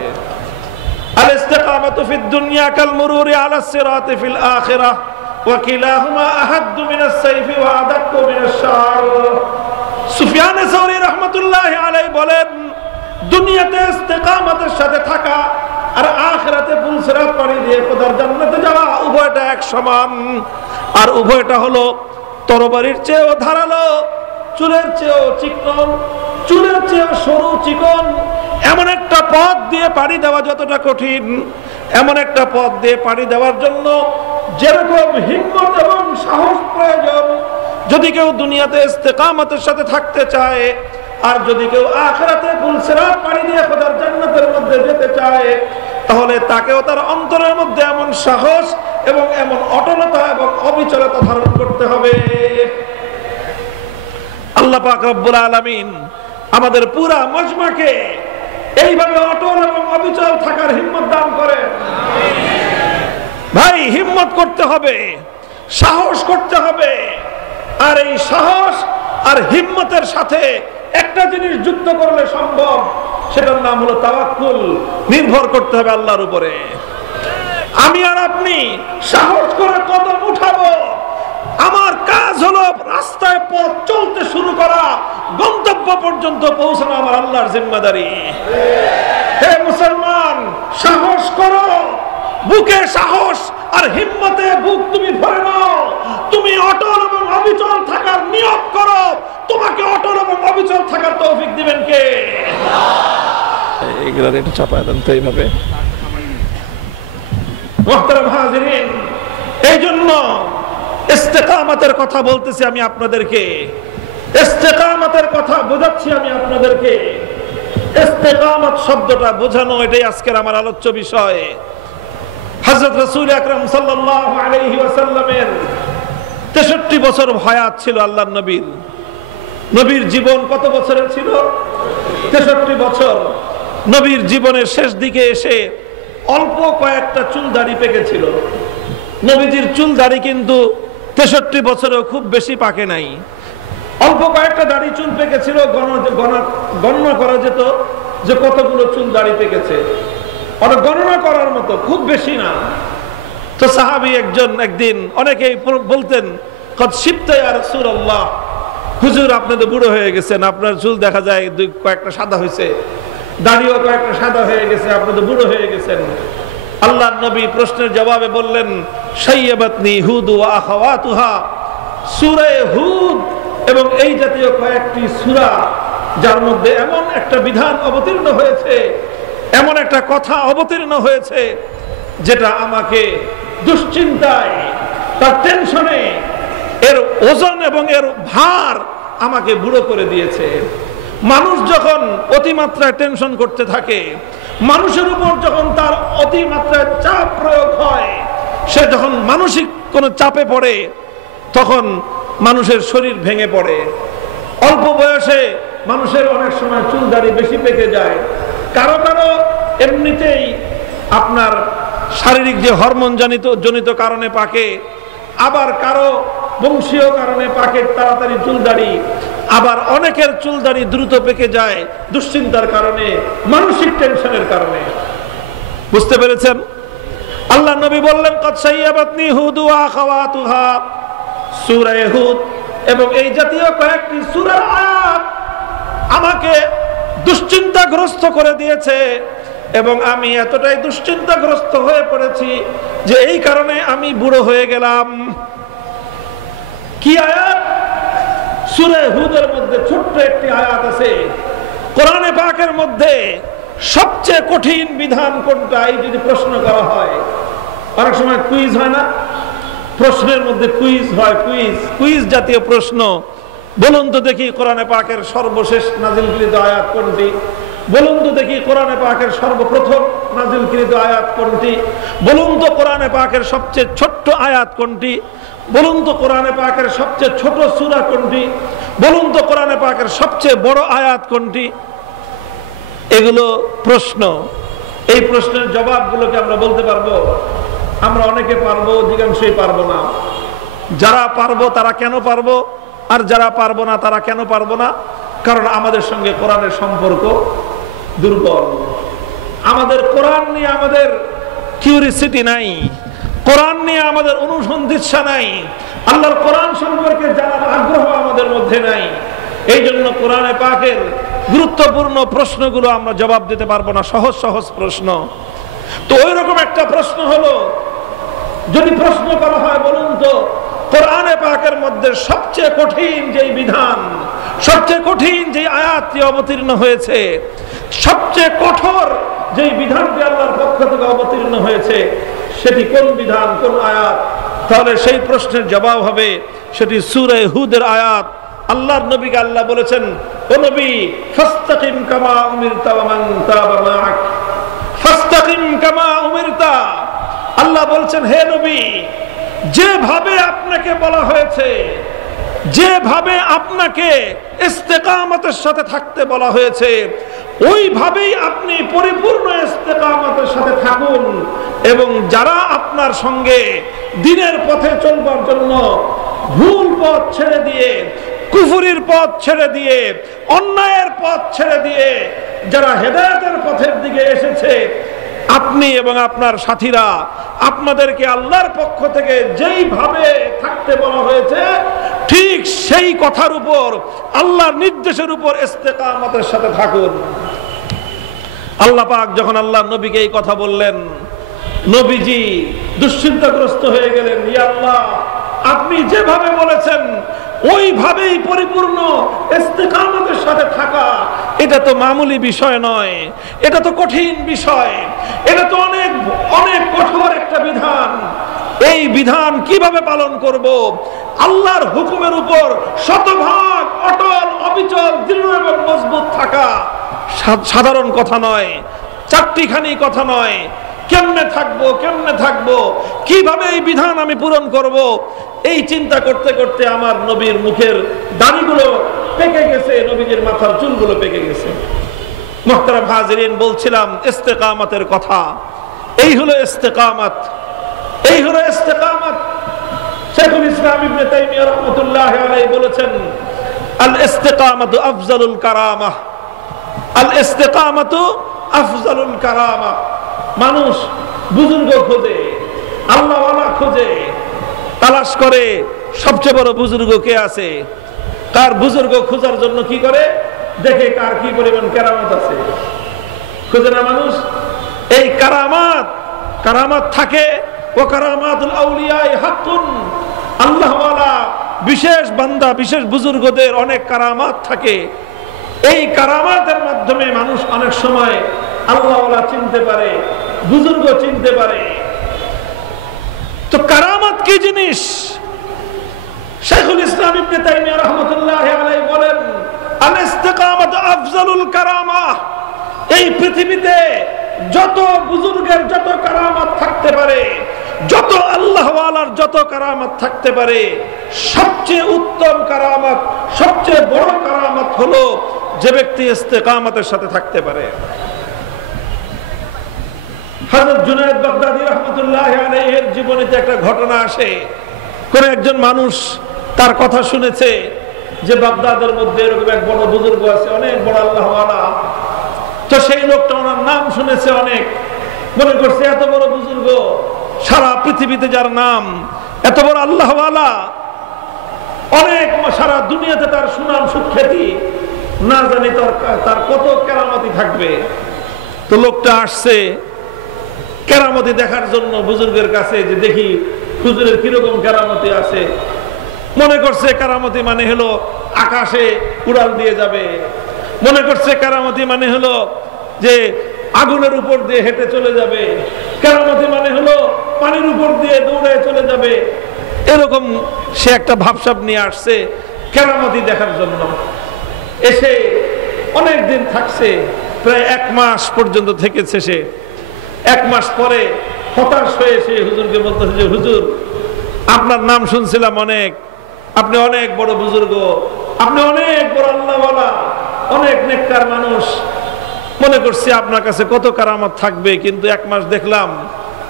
আল ইস্তেকামাতু ফিদ দুনিয়া কাল মুরুরি আলা সিরাতি ফিল আখিরাহ ওয়া কিলাহুমা আহাদ্দু মিনাস সাইফি ওয়া আদাক্কু মিনাশ শার। সুফিয়ান সৌরি রাহমাতুল্লাহ আলাইহি বলেন, দুনিয়াতে ইস্তেকামতের সাথে থাকা আর আখিরাতে পুল সিরাত পাড়ি দিয়ে খোদার জান্নাতে যাওয়া, উভয়টা এক সমান। আর উভয়টা হলো তরবারির চেয়েও ধারালো, চুলের চেয়েও চিকন, চুলের চেয়েও সরু চিকন। এমন একটা পথ দিয়ে পাড়ি দেওয়া যতটা কঠিন, এমন একটা পথ দিয়ে পাড়ি দেওয়ার জন্য যেরকম হিম্মত এবং সাহস প্রয়োজন, যদি কেউ দুনিয়াতে ইস্তেকামতের সাথে থাকতে চায়, আর যদি কেউ আখিরাতে পুল সিরাত পাড়ি দিয়ে খোদার জান্নাতের মধ্যে যেতে চায়, তাহলে তাকেও তার অন্তরের মধ্যে এমন সাহস এবং এমন অটলতা এবং অবিচলতা ধারণ করতে হবে। আল্লাহ পাক রব্বুল আলামিন আমাদের পুরা মজমাকে এইভাবে অটল এবং অবিচল থাকার হিম্মত দান করেন। ভাই, হিম্মত করতে হবে, সাহস করতে হবে। আর এই সাহস আর হিম্মতের সাথে একটা জিনিস যুক্ত করলে সম্ভব, সেটার নাম হলো তাওয়াক্কুল। নির্ভর করতে হবে আল্লাহর উপরে। আমি আর আপনি সাহস করে কদম উঠাবো, আমার কাজ হলো রাস্তায় পথ চলতে শুরু করা, গন্তব্য পর্যন্ত পৌঁছানো আমার আল্লাহর জিম্মাদারি। হে মুসলমান, সাহস করো, বুকে সাহস আর হিম্মতে বুক তুমি ভরে নাও। তুমি অটল এবং অবিচল থাকার নিয়ত করো, তোমাকে অটল এবং অবিচল থাকার তৌফিক দিবেন কে? এইগুলা একটু চাপায় দেন তো এইভাবে। মুহতারাম হাজিরিন, এই জন্য ইস্তেকামতের কথা বলতেছি আমি আপনাদেরকে, ইস্তেকামতের কথা বোঝাচ্ছি আমি আপনাদেরকে। ইস্তেকামত শব্দটা বোঝানো, এটাই আজকের আমার আলোচ্য বিষয়। হযরত রাসূল আকরাম সাল্লাল্লাহু আলাইহি ওয়াসাল্লামের 63 বছর হায়াত ছিল আল্লাহর নবীর। নবীর জীবন কত বছরের ছিল? 63 বছর। নবীর জীবনের শেষ দিকে এসে অল্প কয়েকটা চুল দাড়ি পেকেছিল। নবীজির চুল দাড়ি কিন্তু 63 বছরেও খুব বেশি পাকে নাই। অল্প কয়েকটা দাড়ি চুল পেকেছিল, গণনা করা যেত যে কতগুলো চুল দাড়ি পেকেছে, অনেক গণনা করার মতো, খুব বেশি না। তো সাহাবী একজন একদিন, অনেকেই বলতেন কদ শিবতা ইয়া রাসূলুল্লাহ, হুজুর আপনি তো বুড়ো হয়ে গেছেন, আপনার চুল দেখা যায় কয়েকটা সাদা হয়েছে, দাড়িও কয়েকটা সাদা হয়ে গেছে, আপনি তো বুড়ো হয়ে গেছেন। আল্লাহর নবী প্রশ্নের জবাবে বললেন শাইয়াবাতনি হুদ ওয়া আখাওয়াতুহা, সূরা হুদ এবং এই জাতীয় কয়েকটি সূরা যার মধ্যে এমন একটা বিধান অবতীর্ণ হয়েছে, এমন একটা কথা অবতীর্ণ হয়েছে যেটা আমাকে দুশ্চিন্তায়, তার টেনশনে, এর ওজন এবং এর ভার আমাকে বুড়ো করে দিয়েছে। মানুষ যখন অতিমাত্রায় টেনশন করতে থাকে, মানুষের উপর যখন তার অতিমাত্রায় চাপ প্রয়োগ হয়, সে যখন মানসিক কোনো চাপে পড়ে, তখন মানুষের শরীর ভেঙে পড়ে। অল্প বয়সে মানুষের অনেক সময় চুল দাড়ি বেশি পেকে যায়। কারো কারো এমনিতেই আপনার শারীরিক যে হরমোন জনিত কারণে পাকে, আবার কারো বংশীয় কারণে পাকে তাড়াতাড়ি চুল দাড়ি, আবার অনেকের চুল দাড়ি দ্রুত পেকে যায় দুশ্চিন্তার কারণে, মানসিক টেনশনের কারণে। বুঝতে পেরেছেন? আল্লাহ নবী বললেন কদ শাইয়াবাতনি হুদ ওয়া আখাওয়াতুহা, সূরা হুদ এবং এই জাতীয় কয়েকটি সূরার আয়াত আমাকে দুশ্চিন্তাগ্রস্ত করে দিয়েছে, এবং আমি এতটাই দুশ্চিন্তাগ্রস্ত হয়ে পড়েছি যে এই কারণে আমি বুড়ো হয়ে গেলাম। কি আয়াত? সূরা হুদের মধ্যে ছোট্ট একটি আয়াত আছে। কোরআনে পাকের মধ্যে সবচেয়ে কঠিন বিধান কোনটা, এই যদি প্রশ্ন করা হয়, অনেক সময় কুইজ হয় না, প্রশ্নের মধ্যে কুইজ হয়, কুইজ জাতীয় প্রশ্ন। বলুন তো দেখি কোরআনে পাকের সর্বশেষ নাজিলকৃত আয়াত কোনটি? বলুন তো দেখি কোরআনে পাকের সর্বপ্রথম নাজিলকৃত আয়াত কোনটি? বলুন তো কোরআনে পাকের সবচেয়ে ছোট্ট আয়াত কোনটি? বলুন তো কোরআনে পাকের সবচেয়ে ছোট সূরা কোনটি? বলুন তো কোরআনে পাকের সবচেয়ে বড় আয়াত কোনটি? এগুলো প্রশ্ন। এই প্রশ্নের জবাবগুলোকে আমরা বলতে পারবো? আমরা অনেকে পারবো, অধিকাংশই পারবো না। যারা পারবো তারা কেন পারবো, আর যারা পারবো না তারা কেন পারবো না? কারণ আমাদের সঙ্গে কোরআনের সম্পর্ক দুর্বল। আমাদের কোরআন নিয়ে আমাদের কিউরিসিটি নাই, কোরআন নিয়ে আমাদের অনুসন্ধিৎসা নাই, আল্লাহর কোরআন সম্পর্কে জানার আগ্রহ আমাদের মধ্যে নাই। এই জন্য কোরআনে পাকের গুরুত্বপূর্ণ প্রশ্নগুলো আমরা জবাব দিতে পারবো না, সহজ সহজ প্রশ্ন। তো ওই রকম একটা প্রশ্ন হলো, যদি প্রশ্ন করা হয় বলুন তো কোরআনে পাকের মধ্যে সবচেয়ে কঠিন যেই বিধান, সবচেয়ে কঠিন যেই আয়াতটি অবতীর্ণ হয়েছে, সবচেয়ে কঠোর যেই বিধানটি আল্লাহর পক্ষ থেকে অবতীর্ণ হয়েছে, সেটি কোন বিধান, কোন আয়াত? তাহলে সেই প্রশ্নের জবাব হবে সেটি সূরা হুদের আয়াত। আল্লাহর নবীকে আল্লাহ বলেছেন, ও নবী ফাস্তাকিম কামা উমিরতা ওয়া মান তাবা মাআক, ফাস্তাকিম কামা উমিরতা। আল্লাহ বলছেন, হে নবী, যেভাবে আপনাকে বলা হয়েছে, যেভাবে আপনাকে ইস্তেকামতের সাথে থাকতে বলা হয়েছে, ওইভাবেই আপনি পরিপূর্ণ ইস্তেকামতের সাথে থাকুন। এবং যারা আপনার সঙ্গে দ্বীনের পথে চলবার জন্য ভুল পথ ছেড়ে দিয়ে, কুফরির পথ ছেড়ে দিয়ে, অন্যায়ের পথ ছেড়ে দিয়ে যারা হেদায়েতের পথের দিকে এসেছে, আপনি এবং আপনার সাথীরা আপনাদেরকে আল্লাহর পক্ষ থেকে যেইভাবে থাকতে বলা হয়েছে, ঠিক সেই কথার উপর, আল্লাহর নির্দেশের উপর ইস্তেকামতের সাথে থাকুন। আল্লাহ পাক যখন আল্লাহ নবীকে এই কথা বললেন, নবীজি দুশ্চিন্তাগ্রস্ত হয়ে গেলেন। ইয়া আল্লাহ, আপনি যেভাবে বলেছেন ওইভাবেই পরিপূর্ণ ইস্তেকামতের সাথে থাকা, এটা তো মামুলি বিষয় নয়, এটা তো কঠিন বিষয়, এটা তো অনেক অনেক কঠোর একটা বিধান। এই বিধান কিভাবে পালন করব? আল্লাহর হুকুমের উপর শতভাগ অটল, অবিচল, দৃঢ় এবং মজবুত থাকা, সাধারণ কথা নয়, চারটিখানি কথা নয়। কেমনে থাকবো, কিভাবে এই বিধান আমি পূরণ করব, এই চিন্তা করতে করতে আমার নবীর মুখের দাড়িগুলো পেকে গেছে, নবীজির মাথার চুলগুলো পেকে গেছে। মুহতারাম হাজিরিন, বলছিলাম ইস্তেকামতের কথা। এই হলো ইস্তেকামত। শাইখুল ইসলাম ইবনে তাইমিয়া রাহমাতুল্লাহি আলাইহি বলেছেন, আল ইস্তিকামাতু আফজালুল কারামাহ। আল ইস্তিকামাতু আফজালুল কারামাহ। মানুষ বুজুর্গ খোঁজে, আল্লাহওয়ালা খোঁজে, তালাশ করে সবচেয়ে বড় বুজুর্গ কে আছে। কার বুজুর্গ খোঁজার জন্য কি করে, দেখে কার কি পরিমাণ কেরামত আছে, খোঁজে না মানুষ। এই কারামাত থাকে। ও কারামাতুল আউলিয়া হাক্কুন। আল্লাহওয়ালা বিশেষ বান্দা, বিশেষ বুজুর্গদের অনেক কারামাত থাকে। এই কারামাতের মাধ্যমে মানুষ অনেক সময় আল্লাহওয়ালা চিনতে পারে, বুজুর্গ চিনতে পারে। তো কারামাত কি জিনিস? শাইখুল ইসলাম ইবনে তাইমিয়া রাহমাতুল্লাহি আলাইহি বলেন, আল ইস্তিকামাতু আফজালুল কারামাহ। এই পৃথিবীতে যত বুজুর্গের যত কারামাত থাকতে পারে, যত আল্লাহওয়ালার যত কারামাত থাকতে পারে, সবচেয়ে উত্তম কারামাত, সবচেয়ে বড় কারামাত হলো যে ব্যক্তি ইস্তেকামতের সাথে থাকতে পারে। হযরত জুনায়েদ বাগদাদী রাহমাতুল্লাহি আলাইহির জীবনীতে একটা ঘটনা আসে। কোন একজন মানুষ তার কথা শুনেছে যে বাগদাদের মধ্যে এরকম এক বড় বুজুর্গ আছে, অনেক বড় আল্লাহওয়ালা। তো সেই লোকটা ওনার নাম শুনেছে অনেক, মনে করছে এত বড় বুজুর্গ, সারা পৃথিবীতে যার নাম, এত বড় আল্লাহওয়ালা, অনেক সারা দুনিয়াতে তার সুনাম সুখ্যাতি, না জানি তার কত কেরামতি থাকবে। তো লোকটা আসছে কেরামতি দেখার জন্য বুজুর্গের কাছে, যে দেখি হুজুরের কিরকম কেরামতি আছে। মনে করছে কেরামতি মানে হলো আকাশে উড়াল দিয়ে যাবে, মনে করছে কেরামতি মানে হলো যে আগুনের উপর দিয়ে হেঁটে চলে যাবে, কেরামতি মানে হলো পানির উপর দিয়ে দৌড়ে চলে যাবে। এরকম সে একটা ভাবসাব নিয়ে আসছে কেরামতি দেখার জন্য। এসে অনেক দিন থাকছে, প্রায় 1 মাস পর্যন্ত থেকেছে সে। 1 মাস পরে হতাশ হয়ে সে হুজুরকে বলতেছে যে হুজুর, আপনার নাম শুনছিলাম অনেক, আপনি অনেক বড় বুজুর্গ, আপনি অনেক বড় আল্লাহওয়ালা, অনেক নেককার মানুষ। মনে করছি আপনার কাছে কত কারামত থাকবে, কিন্তু 1 মাস দেখলাম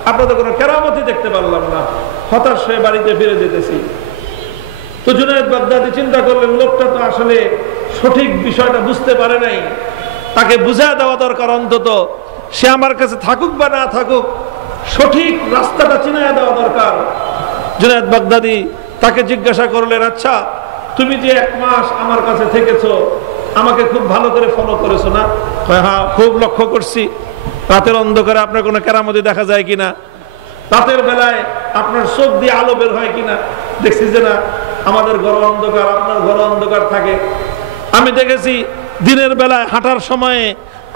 আপনাদের কোনো কেরামতই দেখতে পারলাম না। হতাশ হয়ে বাড়িতে ফিরে যেতেছি। তো জুনায়েদ বাগদাদী চিন্তা করলেন, লোকটা তো আসলে সঠিক বিষয়টা বুঝতে পারে নাই, তাকে বুঝায় দেওয়া দরকার। অন্তত সে আমার কাছে থাকুক বা না থাকুক, সঠিক রাস্তাটা চিনায় দেওয়া দরকার। জুনায়েদ বাগদাদী তাকে জিজ্ঞাসা করলেন, আচ্ছা তুমি যে 1 মাস আমার কাছে থেকেছো, আমাকে খুব ভালো করে ফলো করেছো না? হ্যাঁ, খুব লক্ষ্য করছি। রাতের অন্ধকারে আপনার কোনো কেরামতি দেখা যায় কিনা? রাতের বেলায় আপনার চোখ দিয়ে আলো বের হয় কিনা? দেখছি যে না, আমাদের ঘর অন্ধকার, আপনার ঘর অন্ধকার থাকে। আমি দেখেছি দিনের বেলায় হাঁটার সময়ে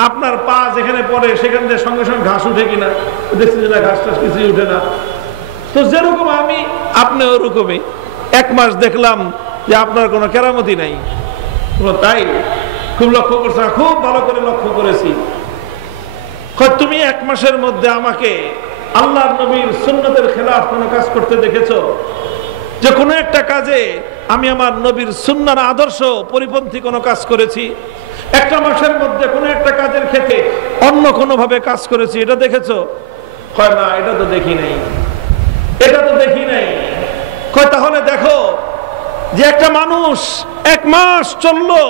আপনার পা যেখানে পড়ে সেখান থেকে সঙ্গে সঙ্গে ঘাস উঠে কিনা? দেখছি যে না, ঘাস টাস কিছুই উঠে না। তো যেরকম আমি, আপনি ওরকমই। 1 মাস দেখলাম যে আপনার কোনো কেরামতি নাই। তাই খুব লক্ষ্য করছে? খুব ভালো করে লক্ষ্য করেছি। তুমি 1 মাসের মধ্যে আমাকে আল্লাহর নবীর সুন্নতের খেলাফ কোনো কাজ করতে দেখেছো? যে কোনো একটা কাজে আমি আমার নবীর সুন্নাহর আদর্শ পরিপন্থী কোনো কাজ করেছি? 1 মাসের মধ্যে কোনো একটা কাজের ক্ষেত্রে অন্য কোনো ভাবে কাজ করেছি, এটা দেখেছো? কয় না, এটা তো দেখি নাই, এটা তো দেখি নাই। কয় তাহলে দেখো যে একটা মানুষ 1 মাস চললো,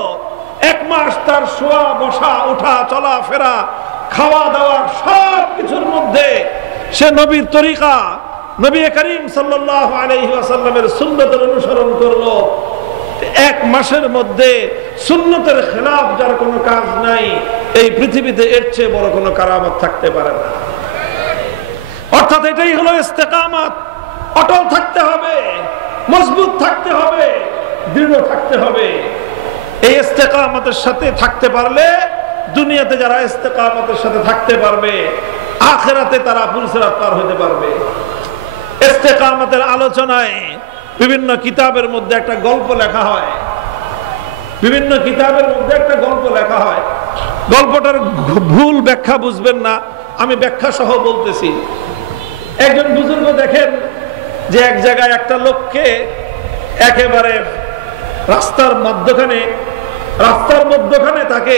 1 মাস তার শোয়া বসা, উঠা চলা ফেরা, খাওয়া দাওয়া সব কিছুর মধ্যে সে নবীর তরিকা, নবী করিম সাল্লাল্লাহু আলাইহি ওয়াসাল্লামের সুন্নতের অনুসরণ করলো। 1 মাসের মধ্যে সুন্নতের খেলাফ যার কোনো কাজ নাই, এই পৃথিবীতে এর চেয়ে বড় কোনো কারামত থাকতে পারে না। অর্থাৎ এটাই হলো ইস্তেকামত। অটল থাকতে হবে, মজবুত থাকতে হবে, দৃঢ় থাকতে হবে। এই ইস্তেকামতের সাথে থাকতে পারলে দুনিয়াতে যারা ইস্তেকামতের সাথে থাকতে পারবে, আখিরাতে তারা পুলসিরাত পার হতে পারবে। ইস্তেকামতের আলোচনায় বিভিন্ন কিতাবের মধ্যে একটা গল্প লেখা হয়, বিভিন্ন কিতাবের মধ্যে একটা গল্প লেখা হয়। গল্পটার ভুল ব্যাখ্যা বুঝবেন না, আমি ব্যাখ্যা সহ বলতেছি। একজন বুজুর্গ দেখেন যে এক জায়গায় একটা লোককে একেবারে রাস্তার মধ্যখানে তাকে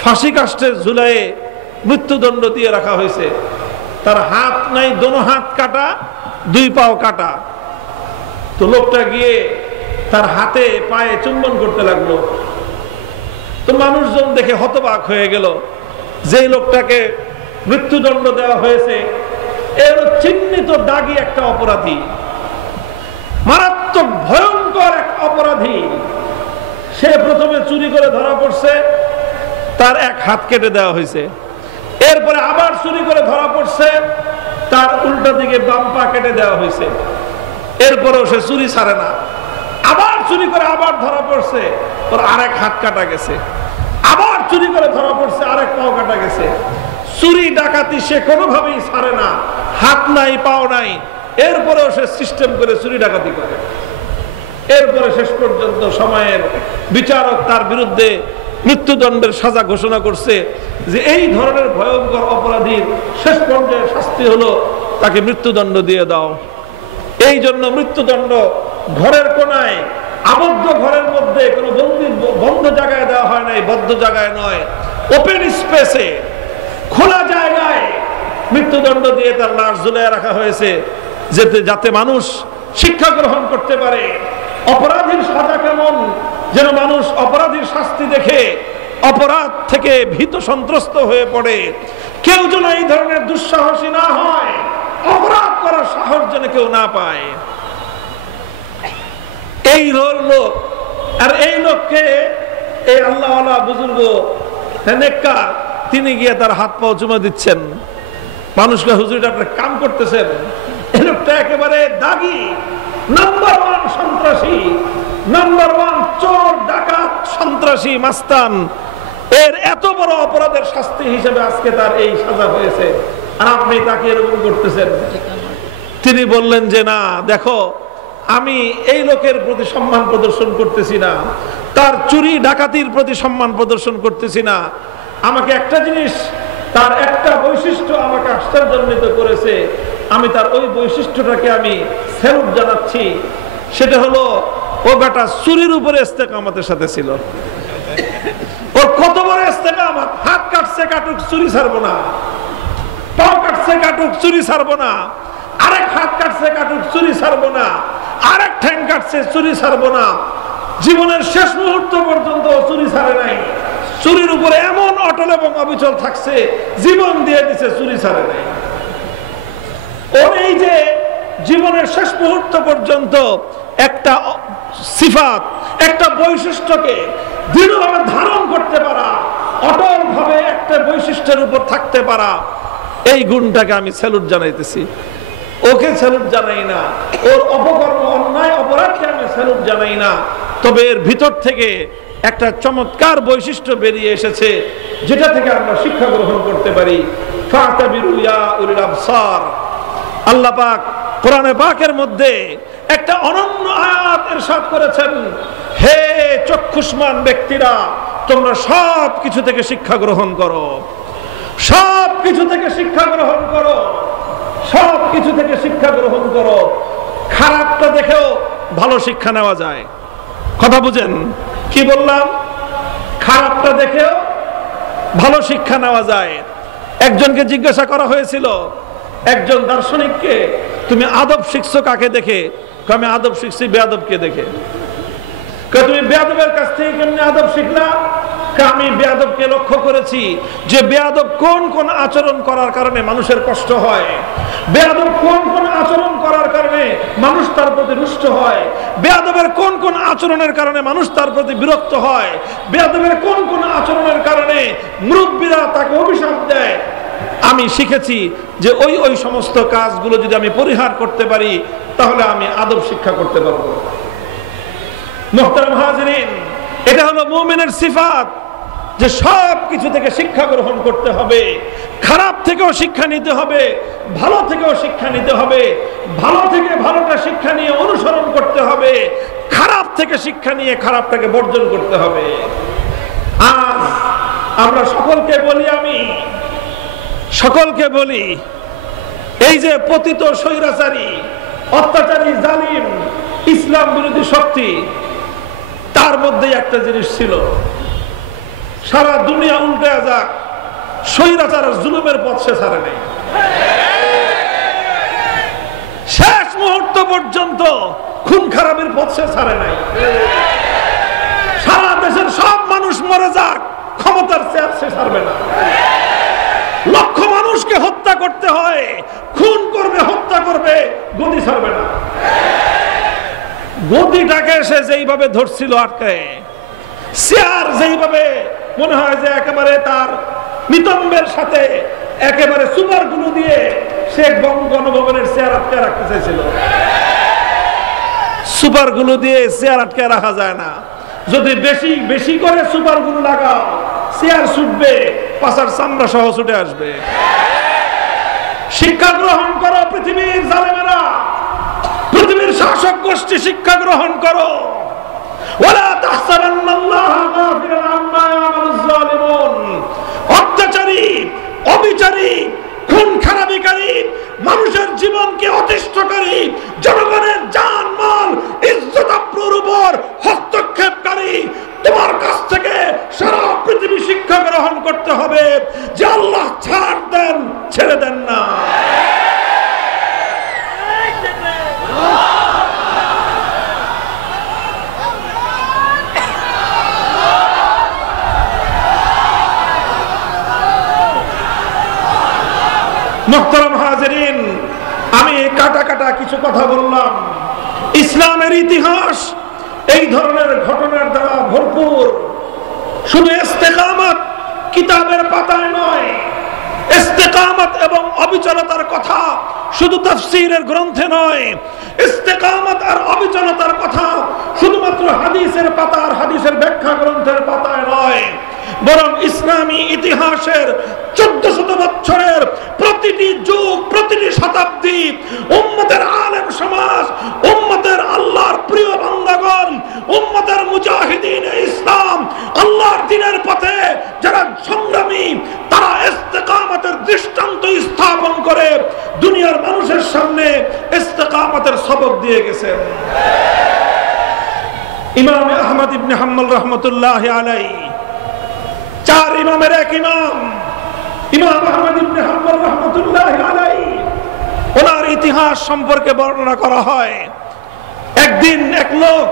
ফাঁসি কাষ্ঠে ঝুলায়ে মৃত্যুদণ্ড দিয়ে রাখা হয়েছে। তার হাত নাই, দোনো হাত কাটা, দুই পাও কাটা। তো লোকটা গিয়ে তার হাতে পায়ে চুম্বন করতে লাগলো। তো মানুষজন দেখে হতবাক হয়ে গেল, যেই লোকটাকে মৃত্যুদণ্ড দেওয়া হয়েছে এর চিহ্নিত দাগী একটা অপরাধী, মারাত্মক ভয়ঙ্কর এক অপরাধী। সে প্রথমে চুরি করে ধরা পড়ছে, তার এক হাত কেটে দেওয়া হয়েছে। এরপরে আবার চুরি করে ধরা পড়ছে, তার উল্টা দিকে বাম পা কেটে দেওয়া হয়েছে। এরপরেও সে চুরি ছাড়ে না, আবার চুরি করে আবার ধরা পড়ছে, ওর আরেক হাত কাটা গেছে। আবার চুরি করে ধরা পড়ছে, আরেক পাও কাটা গেছে। চুরি ডাকাতি সে কোনোভাবেই ছাড়ে না, হাত নাই, পাও নাই, এরপরেও সে সিস্টেম করে চুরি ডাকাতি করে। এরপরে শেষ পর্যন্ত সময়ের বিচারক তার বিরুদ্ধে মৃত্যুদণ্ডের সাজা ঘোষণা করছে যে এই ধরনের ভয়ঙ্কর অপরাধীর শেষ পর্যায়ে শাস্তি হলো তাকে মৃত্যুদণ্ড দিয়ে দাও। এই জন্য মৃত্যুদণ্ড ঘরের কোনায়, আবদ্ধ ঘরের মধ্যে, কোনো বন্ধ জায়গায় দেওয়া হয় নাই, বদ্ধ জায়গায় নয়, ওপেন স্পেসে, খোলা জায়গায় মৃত্যুদণ্ড দিয়ে তার লাশ ঝুলিয়ে রাখা হয়েছে, যাতে মানুষ শিক্ষা গ্রহণ করতে পারে। অপরাধীর সাজা কেমন, যেন মানুষ অপরাধীর শাস্তি দেখে অপরাধ থেকে ভীত সন্ত্রস্ত হয়ে পড়ে। কেউ যেন এই ধরনের দুঃসাহসী না হয়, অপরাধ করার সাহস যেন কেউ না পায়। এই লোক, আর এই লোককে এই আল্লাহওয়ালা বুজুর্গ নেককার, তিনি গিয়ে তার হাত পাও চুমা দিচ্ছেন। মানুষকে হুজুর আপনার কাম করতেছেন। এই লোকটা একেবারে দাগী, নাম্বার 1 সন্ত্রাসী, নাম্বার 1 চোর, ডাকাত, সন্ত্রাসী, মাস্তান। এর এত বড় অপরাধের শাস্তি হিসেবে আজকে তার এই সাজা হয়েছে, আর আপনি তাকে এরকম করতেছেন। তিনি বললেন যে না, দেখো, আমি এই লোকের প্রতি সম্মান প্রদর্শন করতেছি না, তার চুরি ডাকাতির প্রতি সম্মান প্রদর্শন করতেছি না। আমাকে একটা জিনিস, তার একটা বৈশিষ্ট্য আমাকে আশ্চর্যান্বিত করেছে, আমি তার ওই বৈশিষ্ট্যটাকে আমি স্যালুট জানাচ্ছি। সেটা হলো, ও বেটা চুরির উপরে ইস্তেকামতের সাথে ছিল। ওর কত বড় ইস্তেকামত, হাত কাটছে কাটুক, চুরি ছাড়বো না, পাও কাটছে কাটুক, চুরি ছাড়বো না, আরেক হাত কাটছে কাটুক, চুরি ছাড়বো না, আরেক ঠ্যাং কাটছে, চুরি ছাড়বো না। জীবনের শেষ মুহূর্ত পর্যন্ত চুরি ছাড়ে নাই। চুরির উপরে এমন অটল এবং অবিচল থাকছে, জীবন দিয়ে দিছে, চুরি ছাড়ে নাই। ওর এই যে জীবনের শেষ মুহূর্ত পর্যন্ত একটা সিফাত, একটা বৈশিষ্ট্যকে দৃঢ়ভাবে ধারণ করতে পারা, অটল ভাবে একটা বৈশিষ্ট্যের উপর থাকতে পারা, এই গুণটাকে আমি স্যালুট জানাইতেছি। ওকে স্যালুট জানাই না, ওর অপকর্ম, অন্যায়, অপরাধকে আমি স্যালুট জানাই না। তবে এর ভিতর থেকে একটা চমৎকার বৈশিষ্ট্য বেরিয়ে এসেছে, যেটা থেকে আমরা শিক্ষা গ্রহণ করতে পারি। ফাতাবিরু ইয়া উলিল আবসার। আল্লাহ পাক কোরআনে পাকের মধ্যে একটা অনন্য আয়াত ইরশাদ করেছেন, হে চক্ষুষ্মান ব্যক্তিরা, তোমরা সব কিছু থেকে শিক্ষা গ্রহণ করো, সব কিছু থেকে শিক্ষা গ্রহণ করো, সব কিছু থেকে শিক্ষা গ্রহণ করো। খারাপটা দেখেও ভালো শিক্ষা নেওয়া যায়। কথা বুঝেন কি বললাম? খারাপটা দেখেও ভালো শিক্ষা নেওয়া যায়। একজনকে জিজ্ঞাসা করা হয়েছিল, একজন দার্শনিককে, তুমি আদব শিখছো কাকে দেখে? আমি আদব শিখছি বেয়াদবকে দেখে। তুমি বেয়াদবের কাছ থেকে কেমনি আদব শিখলা? আমি বেয়াদবকে লক্ষ্য করেছি যে বেয়াদব কোন কোন আচরণ করার কারণে মানুষের কষ্ট হয়, বেয়াদব কোন কোন আচরণ করার কারণে মানুষ তার প্রতি রুষ্ট হয়, বেয়াদবের কোন কোন আচরণের কারণে মানুষ তার প্রতি বিরক্ত হয়, বেয়াদবের কোন কোন আচরণের কারণে মুরব্বীরা তাকে অভিশাপ দেয়। আমি শিখেছি যে ওই সমস্ত কাজগুলো যদি আমি পরিহার করতে পারি, তাহলে আমি আদব শিক্ষা করতে পারবো। মুহতারাম হাজিরিন, এটা হলো মুমিনের সিফাত, যে সব কিছু থেকে শিক্ষা গ্রহণ করতে হবে। খারাপ থেকেও শিক্ষা নিতে হবে, ভালো থেকেও শিক্ষা নিতে হবে, ভালো থেকে ভালোটা শিক্ষা নিয়ে অনুসরণ করতে হবে, খারাপ থেকে শিক্ষা নিয়ে খারাপটাকে বর্জন করতে হবে। আজ আমরা সকলকে বলি এই যে পতিত স্বৈরাচারী অত্যাচারী জালিম ইসলাম বিরোধী শক্তি, তার মধ্যে একটা জিনিস ছিল, সারা দুনিয়া উল্টে যাক, স্বৈরাচার জুলুমের পথ সে ছাড়ে নাই। শেষ মুহূর্ত পর্যন্ত খুন খারাপের পথ সে ছাড়ে নাই। সারা দেশের সব মানুষ মরে যাক, ক্ষমতার চেয়ার সে ছাড়বে না। লক্ষ মানুষকে হত্যা করতে হয়, খুন করবে, হত্যা করবে, গদি ছাড়বে না। গদিটাকে সে যেইভাবে ধরছিল আটকে, চেয়ার যেইভাবে মনে হয় যে একেবারে তার নিতম্বের সাথে একেবারে সুপার গুলো দিয়ে সে গণভবনের চেয়ার আটকে রাখতে চাইছিল। সুপার গুলো দিয়ে চেয়ার আটকে রাখা যায় না। যদি বেশি বেশি করে সুপার গুলো লাগাও, চেয়ার ছুটবে, পাশার চামড়া সহ ছুটে আসবে। শিক্ষা গ্রহণ করো পৃথিবীর জালেমেরা, পৃথিবীর শাসক গোষ্ঠী, শিক্ষা গ্রহণ করো। ওয়ালা তাহসাবান্নাল্লাহা গাফিরান আম্মা ইয়ামালুজ জালিমুন। অত্যাচারী, অবিচারী, খুন খারাপিকারী, মানুষের জীবনকে অতিষ্ঠকারী, জনগণের জান মাল ইজ্জত আবরুর উপর হস্তক্ষেপকারী, তোমার কাছ থেকে সারা পৃথিবী শিক্ষা গ্রহণ করতে হবে যে আল্লাহ ছাড় দেন, ছেড়ে দেন না। মুহতারাম হাজিরিন, আমি কাটা কাটা কিছু কথা বললাম। ইসলামের ইতিহাস এই ধরনের ঘটনার দ্বারা ভরপুর। শুধু ইস্তেকামত কিতাবের পাতায় নয়, ইস্তেকামত এবং অবিচলতার কথা শুধু তাফসীরের গ্রন্থে নয়, ইস্তেকামত আর অবিচলতার কথা শুধুমাত্র হাদিসের পাতা আর হাদিসের ব্যাখ্যা গ্রন্থের পাতায় নয়, বরং ইসলামী ইতিহাসের 1400 বছরের প্রতিটি যুগ, প্রতিটি শতাব্দী উম্মতের আলেম সমাজ, উম্মতের আল্লাহর প্রিয় বান্দাগণ, উম্মতের মুজাহিদিনে ইসলাম, আল্লাহর দ্বীনের পথে যারা সংগ্রামী, তারা ইস্তেকামতের দৃষ্টান্ত স্থাপন করে দুনিয়ার মানুষের সামনে ইস্তেকামতের সবক দিয়ে গেছেন। ইমাম আহমদ ইবনে হাম্বল রাহমাতুল্লাহ আলাইহি, চার ইমামের এক ইমাম ইমাম আহমদ ইবনে হাম্বল রাহমাতুল্লাহ আলাইহি, ওনার ইতিহাস সম্পর্কে বর্ণনা করা হয়। একদিন এক লোক,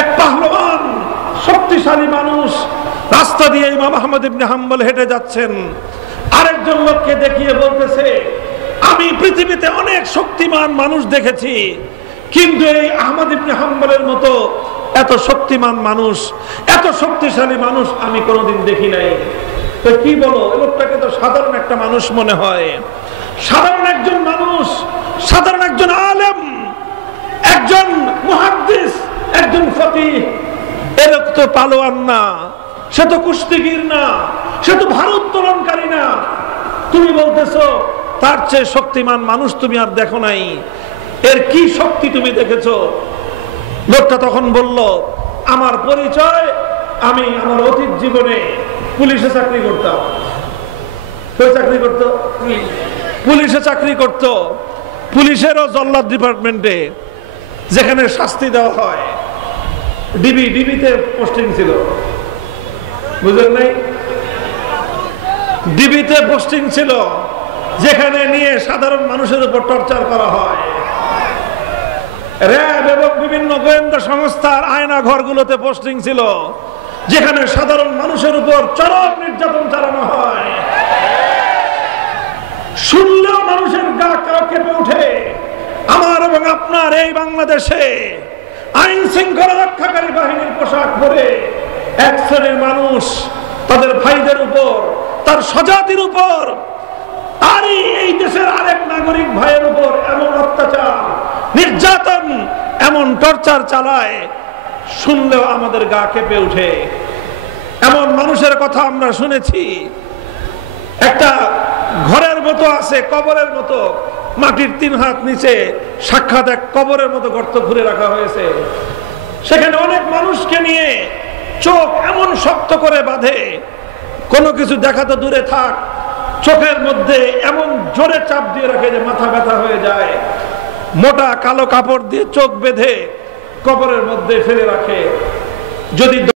এক পাহলওয়ান, শক্তিশালী মানুষ রাস্তা দিয়ে ইমাম আহমদ ইবনে হাম্বল হেঁটে যাচ্ছেন। আরেকজন লোককে দেখিয়ে বলতেছে, আমি পৃথিবীতে অনেক শক্তিমান মানুষ দেখেছি, কিন্তু এই আহমদ ইবনে হাম্বলের মতো এত শক্তিমান মানুষ, এত শক্তিশালী মানুষ আমি কোনোদিন দেখি নাই। তো কি বলো, এই লোকটাকে তো সাধারণ একটা মানুষ মনে হয়, সাধারণ একজন মানুষ, সাধারণ একজন আলেম, একজন মুহাদ্দিস, একজন ফকিহ। এর তো পালোয়ান না, সে তো কুস্তিগীর না, সে তো ভারোত্তোলনকারী না। তুমি বলতেছো তার চেয়ে শক্তিমান মানুষ তুমি আর দেখো নাই, এর কি শক্তি তুমি দেখেছো? লোকটা তখন বলল, আমার পরিচয়, আমি আমার অতীত জীবনে পুলিশে চাকরি করতাম। চাকরি করতো, পুলিশে চাকরি করত, পুলিশেরও জল্লাদ ডিপার্টমেন্টে, যেখানে শাস্তি দেওয়া হয়। ডিবিতে পোস্টিং ছিল, বুঝলেন নাই? ডিবিতে পোস্টিং ছিল, যেখানে নিয়ে সাধারণ মানুষের উপর টর্চার করা হয়। র্যাব এবং বিভিন্ন গোয়েন্দা সংস্থার আয়না ঘরগুলোতে পোস্টিং ছিল, যেখানে সাধারণ মানুষের উপর চরম নির্যাতন চালানো হয়। শুনলেও মানুষের গা কেঁপে ওঠে। আমার এবং আপনার এই বাংলাদেশে আইন শৃঙ্খলা রক্ষাকারী বাহিনীর পোশাক পরে এক শ্রেণীর মানুষ তাদের ভাইদের উপর, তার স্বজাতির উপর, তারই এই দেশের আরেক নাগরিক ভাইয়ের উপর এমন অত্যাচার, নির্যাতন, এমন টর্চার চালায়, শুনলেও আমাদের গা কেঁপে ওঠে। এমন মানুষের কথা আমরা শুনেছি। একটা ঘরের মতো আছে, কবরের মতো, মাটির 3 হাত নিচে সাক্ষাৎ এক কবরের মতো গর্ত খুঁড়ে রাখা হয়েছে। সেখানে অনেক মানুষকে নিয়ে চোখ এমন শক্ত করে বাঁধে, কোনো কিছু দেখা তো দূরে থাক, চোখের মধ্যে এমন জোরে চাপ দিয়ে রাখে যে মাথা ব্যথা হয়ে যায়। মোটা কালো কাপড় দিয়ে চোখ বেঁধে কবরের মধ্যে ফেলে রাখে। যদি